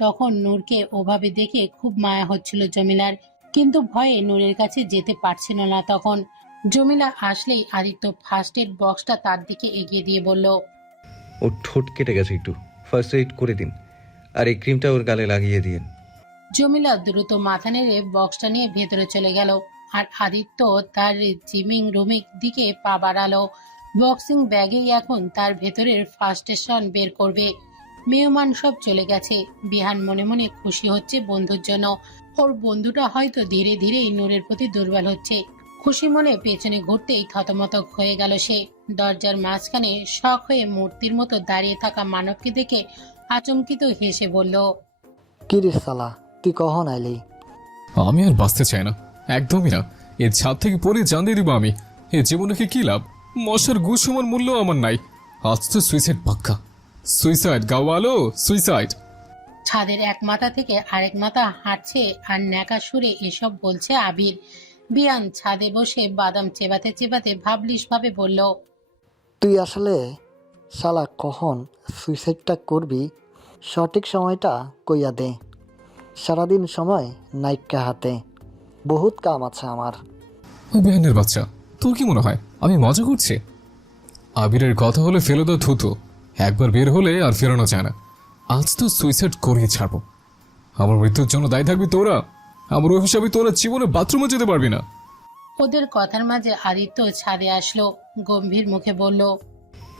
তখন নূরকে ওভাবে দেখে খুব মায়া হচ্ছিল জমিলার, কিন্তু ভয়ে নূরের কাছে যেতে পারছিল না। তখন জমিলা আসলেই আদিত্য ফার্স্ট এড বক্সটা তার দিকে এগিয়ে দিয়ে বলল, ওর ঠোঁট কেটে গেছে, একটু ফার্স্ট এইড করে দিন, আর এই ক্রিমটা ওর গালে লাগিয়ে দিন। জমিলা দ্রুত মাথা নেড়ে বক্সটা নিয়ে ভেতরে চলে গেল, আর আদিত্য তার জিমিং রুমের দিকে পা বাড়ালো। বক্সিং ব্যাগেই এখন তার ভেতরের ফার্স্টেশন বের করবে। মেহমান সব চলে গেছে। বিহান মনে মনে খুশি হচ্ছে বন্ধুর জন্য। ওর বন্ধুটা হয়তো ধীরে ধীরেই নূরের প্রতি দুর্বল হচ্ছে। খুশি মনে পেছনে ঘুরতেই থতমত হয়ে গেল সে। দরজার মাঝখানে শখ হয়ে মূর্তির মতো দাঁড়িয়ে থাকা মানবকে দেখে আচমকিত হেসে বলল, কি রে শালা, তুই কখন আইলি? আমি আর বাঁচতে চাই না, একদমই না। এর ছাদ থেকে পড়ে জান দিয়ে দিব আমি। এ জীবনে কি লাভ? মশার গু সমান মূল্য আমার নাই। আজ তো সুইসাইড পাক্কা। সুইসাইড গাওয়ালো, সুইসাইড। ছাদের এক মাথা থেকে আরেক মাথা হাঁটছে আর ন্যাকা সুরে এসব বলছে আবির। বিয়ান ছাদে বসে বাদাম চেবাতে চেবাতে ভাবলিস ভাবে বলল, তুই আসলে শালা কখন সুইসাইডটা করবি? সঠিক সময়টা কইয়া দে। সারাদিন সময় নাইকা হাতে, বহুত কাম আছে আমার। ওই বেহানের বাচ্চা, তোর কি মনে হয় আমি মজা করছি? আবিরের কথা হলে ফেলে দাও থুতু। একবার বের হলে আর ফেরানো যায় না। আজ তো সুইসাইড করিয়ে ছাড়বো। আমার মৃত্যুর জন্য দায়ী থাকবি তোরা। আমার অভিশাপে তোরা জীবনে বাথরুমে যেতে পারবি না। ওদের কথার মাঝে আদিত্য ছাদে আসলো, গম্ভীর মুখে বলল,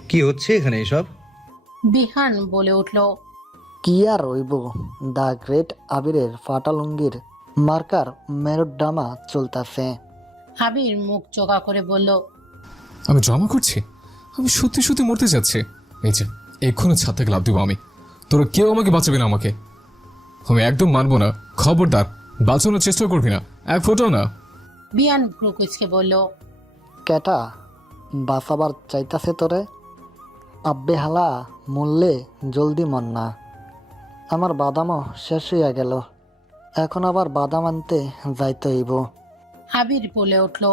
কি হচ্ছে এখানে এসব? বিহান বলে উঠল, কি আর রইব, দ্য গ্রেট আবিরের ফাটা লুঙ্গির মার্কার মেরোড্রামা চলতেছে। আবির মুখ চোখা করে বলল, আমি ড্রামা করছি? আমি সত্যি সত্যি মরতে যাচ্ছি। এই যে এক্ষুনি ছাদ থেকে লাভ দিব আমি। তোরা কেউ আমাকে বাঁচাবে না। আমাকে আমি একদম মানবো না। খবরদার বাঁচানোর চেষ্টা করবি না, এক ফোটাও না। বিয়ান ভ্রুকুচকে বলল, কেটা বাঁচাবার চাইতাছে তোরে? আব্বে হালা মরলে জলদি মন না। আমার বাদামও শেষ হইয়া গেল, এখন আবার বাদাম আনতে যাইতে হইব। আবির বলে উঠল,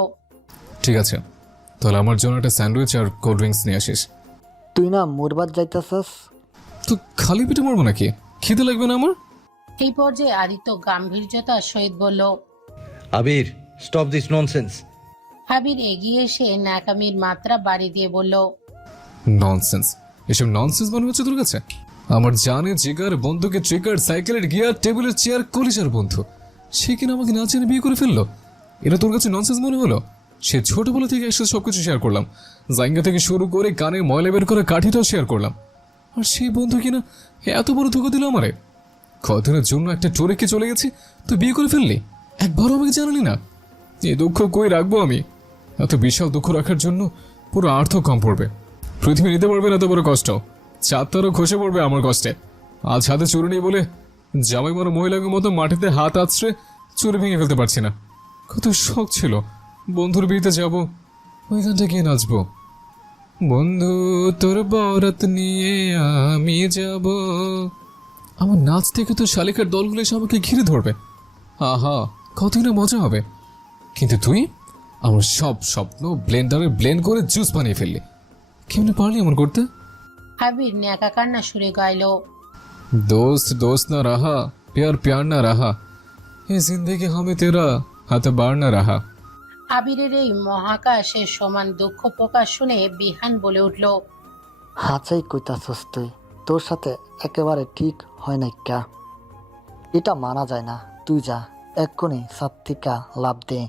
ঠিক আছে, তাহলে আমার জন্য একটা স্যান্ডউইচ আর কোল্ড ড্রিঙ্কস নিয়ে আসিস। তুই না মরবার যাইতাছস? তো খালি পেটে মরবো নাকি? খিদে লাগবে না আমার? এই পর্যায়ে আদিত্য গাম্ভীর্যতার সহিত বলল, আবির, স্টপ দিস ননসেন্স। আবির এগিয়ে এসে ন্যাকামির মাত্রা বাড়ি দিয়ে বলল, ননসেন্স? এসব ননসেন্স মনে হচ্ছে তোর কাছে? আমার জানে জিগার, বন্ধুকে ট্রিগার, সাইকেলের গিয়ার, টেবিলের চেয়ার, কলিজার বন্ধু, সে কিনা আমাকে না জেনে বিয়ে করে ফেললো। এটা তোর কাছে ননসেন্স মনে হলো? সে ছোটবেলা থেকে একসাথে সবকিছু শেয়ার করলাম। জাইঙ্গা থেকে শুরু করে কানে ময়লা বের করে কাঠিটাও শেয়ার করলাম। আর সেই বন্ধু কিনা এত বড় ধোকা দিল আমারে। কদিনের জন্য একটা টোরেকে চলে গেছি, তুই বিয়ে করে ফেললি, একবারও আমাকে জানালি না। এই দুঃখ কই রাখবো আমি? এত বিশাল দুঃখ রাখার জন্য পুরো আর্থ কম পড়বে। পৃথিবী নিতে পারবে না এত বড় কষ্ট। চাঁদ তারও খসে পড়বে আমার কষ্টে। আজ হাতে চুরি নেই বলে জামাই মারা মহিলাকে মতো মাটিতে হাত আছড়ে চুরি ভেঙে ফেলতে পারছি না। কত শখ ছিল বন্ধুর বিয়েতে যাব, ওই গানটা গিয়ে নাচবো। বন্ধু তোর বরাত নিয়ে আমি যাব। আমার নাচ থেকে তো শালিকার দলগুলো এসে আমাকে ঘিরে ধরবে। আহা, কতই না মজা হবে। কিন্তু তুই আমার সব স্বপ্ন ব্লেন্ডারে ব্লেন্ড করে জুস বানিয়ে ফেললি। কেমনে পারলি এমন করতে? আবির ন্যাকা কান্না সুরে গাইল, दोस्त दोस्त ना रहा, प्यार प्यार ना रहा, ये जिंदगी हमें तेरा हाथबार ना रहा। আবিরের এই মহাকাশের সমান দুঃখ প্রকাশ শুনে বিহান বলে উঠল, হাঁচাই কইতাছস তুই, তোর সাথে একেবারে ঠিক হয় নাই কা। এটা মানা যায় না, তুই যা এক্ষুনি সাপ থেকে লাভ দে।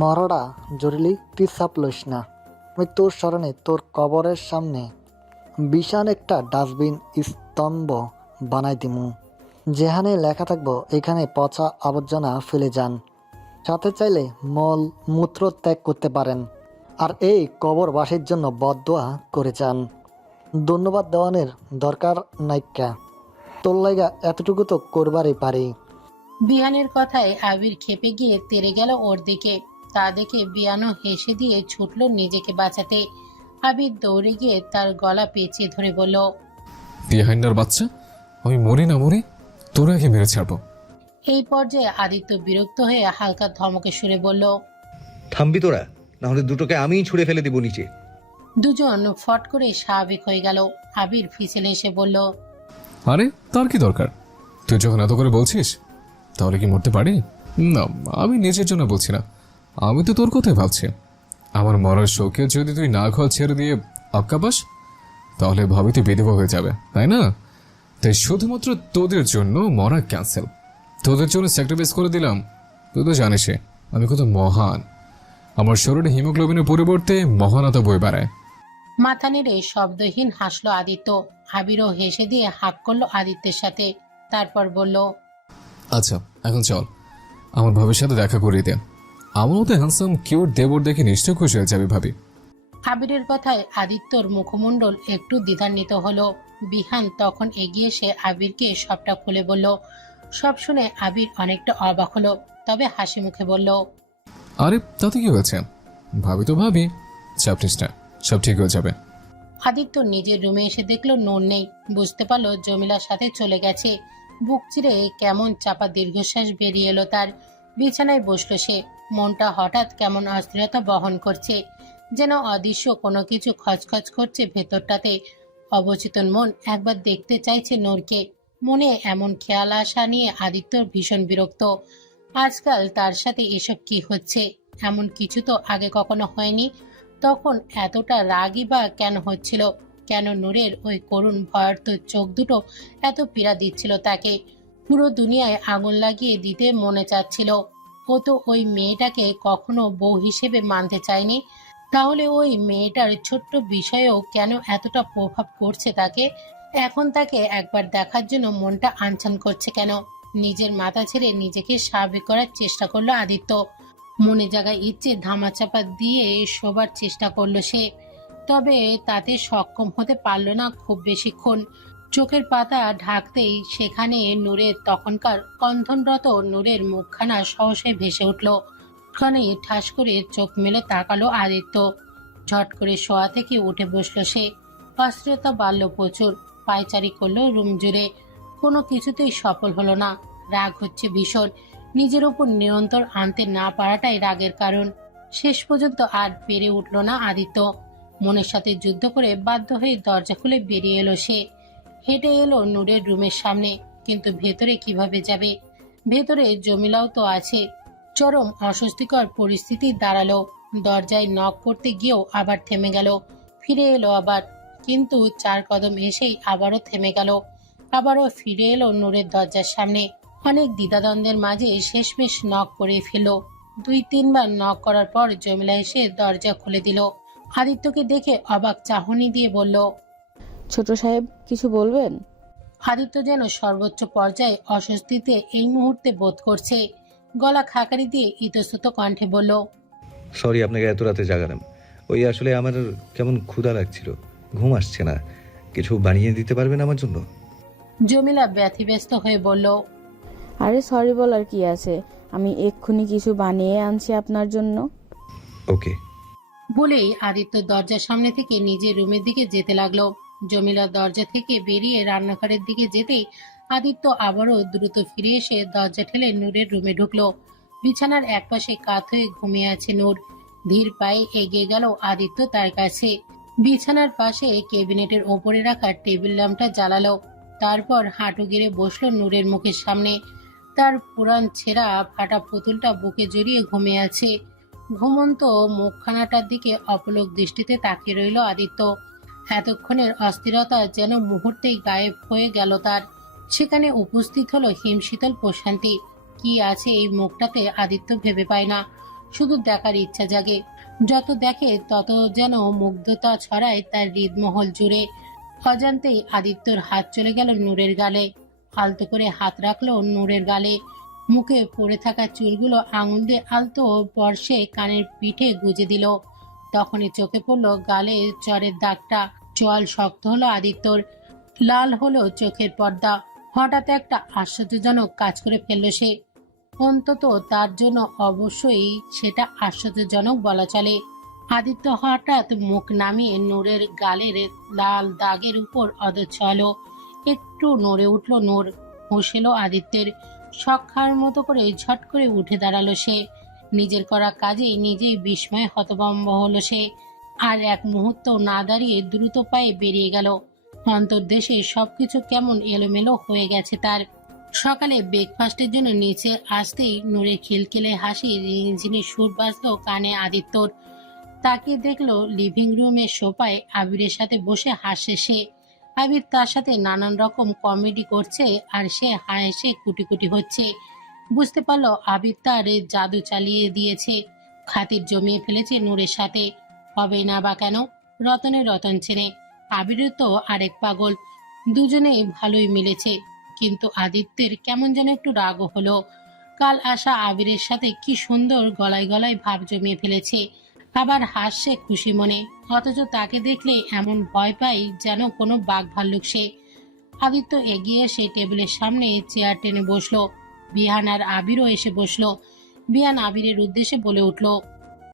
মরড়া জরুরি তুই সাপ লইস না। আমি তোর স্মরণে তোর কবরের সামনে বিশাল একটা ডাস্টবিন স্তম্ভ বানাই দিমু, যেখানে লেখা থাকবো এখানে পচা আবর্জনা ফেলে যান, সাথে চাইলে মল মূত্র ত্যাগ করতে পারেন, আর এই কবরবাসীর জন্য বদদোয়া করে যান। ধন্যবাদ দেওয়ানের দরকার নাইকা, তোর লাইগা এতটুকু তো করবারই পারি। বিহানের কথায় আবির খেপে গিয়ে তেড়ে গেল ওর দিকে। তা দেখে বিয়ানও হেসে দিয়ে ছুটল নিজেকে বাঁচাতে। আবির দৌড়ে গিয়ে তার গলা পেঁচিয়ে ধরে বলল, বিহাইন্ডার বাচ্চা, আমি মরি না মরি তোর আগে মেরে ছাড়বো। এই পর্যায়ে আদিত্য বিরক্ত হয়ে হালকা ধমকে সুরে বলল, থামবি তোরা, নাহলে দুটোকে আমিই ছুঁড়ে ফেলে দিব নিচে। দুজন ফট করে স্বাভাবিক হয়ে গেল। আবির ফিসেলে এসে বলল, আরে তার কি দরকার, তুই যখন এত করে বলছিস তাহলে কি মরতে পারি? না, আমি নিজের জন্য বলছি না, আমি তো তোর কথাই ভাবছি। আমার মরার শোকে যদি তুই না ঘর ছেড়ে দিয়ে আক্কা পাস তাহলে ভাবি তুই বিধবা হয়ে যাবে, তাই না? তাই শুধুমাত্র তোদের জন্য মরা ক্যান্সেল, তোদের জন্য স্যাক্রিফাইস করে দিলাম। তুই তো জানিস আমি কত মহান, আমার শরীরে হিমোগ্লোবিনের পরিবর্তে মহানতা বই বেড়ায়। মাথা নেড়ে শব্দহীন হাসলো আদিত্য। আবিরও হেসে দিয়ে হাঁক করলো আদিত্যের সাথে। তারপর বলল, আচ্ছা এখন চল, আমার ভাবির সাথে দেখা করিয়ে দে। আমার মতো হ্যান্ডসাম কিউট দেবর দেখে নিশ্চয় খুশি হয়ে যাবে ভাবি। আবিরের কথায় আদিত্যর মুখমণ্ডল একটু দ্বিধান্বিত হলো। বিহান তখন এগিয়ে এসে আবিরকে সবটা খুলে বলল। সব শুনে আবির অনেকটা অবাক হলো, তবে হাসি মুখে বলল, আরে তাতে কি হয়েছে, ভাবি তো ভাবি, চাপ নিস না, সব ঠিক হয়ে যাবে। আদিত্য নিজের রুমে এসে দেখলো নূর নেই। বুঝতে পারলো জমিলার সাথে চলে গেছে। বুক চিরে কেমন চাপা দীর্ঘশ্বাস বেরিয়ে এলো তার। বিছানায় বসলো সে। মনটা হঠাৎ কেমন অস্থিরতা বহন করছে, যেন অদৃশ্য কোনো কিছু খচখচ করছে ভেতরটাতে। অবচেতন মন একবার দেখতে চাইছে নূরকে। মনে এমন খেয়াল আসা নিয়ে আদিত্য ভীষণ বিরক্ত। আজকাল তার সাথে এসব কি হচ্ছে? এমন কিছু তো আগে কখনো হয়নি। তখন এতটা রাগই বা কেন হচ্ছিল? কেন নূরের ওই করুণ ভয়ার্ত চোখ দুটো এত পীড়া দিচ্ছিল তাকে? পুরো দুনিয়ায় আগুন লাগিয়ে দিতে মনে চাচ্ছিল। ও তো ওই মেয়েটাকে কখনো বউ হিসেবে মানতে চায়নি। তাহলে ওই মেয়েটার ছোট্ট বিষয়েও কেন এতটা প্রভাব পড়ছে তাকে? এখন তাকে একবার দেখার জন্য মনটা আনচান করছে কেন? নিজের মাথা ছেড়ে নিজেকে স্বাভাবিক করার চেষ্টা করলো আদিত্য। মনে জায়গায় ইচ্ছে ধামাচাপা দিয়ে শোবার চেষ্টা করলো সে, তবে তাতে সক্ষম হতে পারল না খুব বেশিক্ষণ। চোখের পাতা ঢাকতেই সেখানে নূরের তখনকার কন্ধনরত নূরের মুখখানা সহসায় ভেসে উঠল। ক্ষণে ঠাস করে চোখ মেলে তাকালো আদিত্য। ঝট করে শোয়া থেকে উঠে বসলো সে। অস্থিরতা বাড়ল প্রচুর। পায়চারি করলো রুম জুড়ে। কোনো কিছুতেই সফল হলো না। রাগ হচ্ছে ভীষণ। নিজের উপর নিরন্তর আনতে না পারাটাই রাগের কারণ। শেষ পর্যন্ত আর পেরে উঠল না আদিত্য। মনের সাথে যুদ্ধ করে বাধ্য হয়ে দরজা খুলে বেরিয়ে এলো সে। হেঁটে এলো নূরের রুমের সামনে, কিন্তু ভেতরে কিভাবে যাবে? ভেতরে জমিলাও তো আছে। চরম অস্বস্তিকর পরিস্থিতি দাঁড়ালো। দরজায় নক করতে গিয়েও আবার থেমে গেল। ফিরে এলো আবার, কিন্তু 4 কদম এসেই আবারও থেমে গেল। আবারও ফিরে এলো নূরের দরজার সামনে। অনেক দ্বিধাদ্বন্দ্বের মাঝে শেষমেশ নক করে ফেলল। 2-3 বার নক করার পর জমিলা এসে দরজা খুলে দিল। আদিত্যকে দেখে অবাক চাহনি দিয়ে বলল, ছোট সাহেব কিছু বলবেন? আদিত্য যেন সর্বোচ্চ পর্যায়ে অস্বস্তিতে এই মুহূর্তে বোধ করছে। গলা খাকারি দিয়ে ইতস্তত কণ্ঠে বলল, সরি আপনাকে এত রাতে জাগালাম। ওই আসলে আমার কেমন ক্ষুধা লাগছিল, ঘুম আসছে না। কিছু বানিয়ে দিতে পারবেন আমার জন্য? জমিলা ব্যতিব্যস্ত হয়ে বলল, আরে সরি বলার কি আছে, আমি এক্ষুনি কিছু বানিয়ে আনছি আপনার জন্য। ওকে। বলেই আদিত্য দরজার সামনে থেকে নিজের রুমের দিকে যেতে লাগলো। জমিলা দরজা থেকে বেরিয়ে রান্নাঘরের দিকে যেতেই আদিত্য আবারও দ্রুত ফিরে এসে দরজা ঠেলে নূরের রুমে ঢুকলো। বিছানার একপাশে কাত হয়ে ঘুমিয়ে আছে নূর। ধীর পায়ে এগিয়ে গেল আদিত্য তার কাছে। বিছানার পাশে ক্যাবিনেটের ওপরে রাখা টেবিল ল্যাম্পটা জ্বালালো। তারপর হাঁটু গেড়ে বসলো নূরের মুখের সামনে। তার পুরান ছেঁড়া ফাটা পুতুলটা বুকে জড়িয়ে ঘুমিয়ে আছে। ঘুমন্ত মুখখানাটার দিকে অপলক দৃষ্টিতে তাকিয়ে রইল আদিত্য। এতক্ষণের অস্থিরতা যেন মুহূর্তেই গায়েব হয়ে গেল তার। সেখানে উপস্থিত হলো হিমশীতল প্রশান্তি। কি আছে এই মুখটাতে আদিত্য ভেবে পায় না, শুধু দেখার ইচ্ছা জাগে। যত দেখে তত যেন মুগ্ধতা ছড়ায় তার হৃদমহল জুড়ে। অজান্তেই আদিত্যর হাত চলে গেল নূরের গালে, আলতো করে হাত রাখলো নূরের গালে। মুখে পড়ে থাকা চুলগুলো আঙুল দিয়ে আলতো স্পর্শে কানের পিঠে গুজে দিল। তখনই চোখে পড়লো গালে চরের দাগটা। চোয়াল শক্ত হলো আদিত্যর, লাল হলো চোখের পর্দা। হঠাৎ একটা আশ্চর্যজনক কাজ করে ফেললো সে। অন্তত তার জন্য অবশ্যই সেটা আশ্চর্যজনক বলা চলে। আদিত্য হঠাৎ মুখ নামিয়ে নূরের গালের লাল দাগের উপর অদচ্ছল একটু নড়ে উঠল নূর। হুঁশ এলো আদিত্যের। সক্ষার মতো করে ঝট করে উঠে দাঁড়ালো সে। নিজের করা কাজে নিজেই বিস্ময়ে হতভম্ব হলো সে। আর এক মুহূর্ত না দাঁড়িয়ে দ্রুত পায়ে বেরিয়ে গেল। অন্তর্দেশে সবকিছু কেমন এলোমেলো হয়ে গেছে তার। সকালে ব্রেকফাস্টের জন্য নিচে আসতেই নূরের খিলখিলে হাসি রিঝিনি সুর বাজলো কানে আদিত্যর। তাকিয়ে দেখলো লিভিং রুমের সোফায় আবিরের সাথে বসে হাসছে সে। আবির তার সাথে নানান রকম কমেডি করছে আর সে হাসে কুটি কুটি হচ্ছে। বুঝতে পারলো আবির তার জাদু চালিয়ে দিয়েছে, খাতির জমিয়ে ফেলেছে নূরের সাথে। হবে না বা কেন, রতনের রতন চেনে, আবিরের তো আরেক পাগল। দুজনে ভালোই মিলেছে। কিন্তু আদিত্যের কেমন যেন একটু রাগও হলো। কাল আসা আবিরের সাথে কি সুন্দর গলায় গলায় ভাব জমিয়ে ফেলেছে, আবার হাসছে খুশি মনে। অথচ তাকে দেখলে এমন ভয় পাই যেন কোনো বাঘ ভাল্লুক সে। আদিত্য এগিয়ে এসে টেবিলের সামনে চেয়ার টেনে বসলো। বিহান আর আবিরও এসে বসলো। বিহান আবিরের উদ্দেশ্যে বলে উঠল,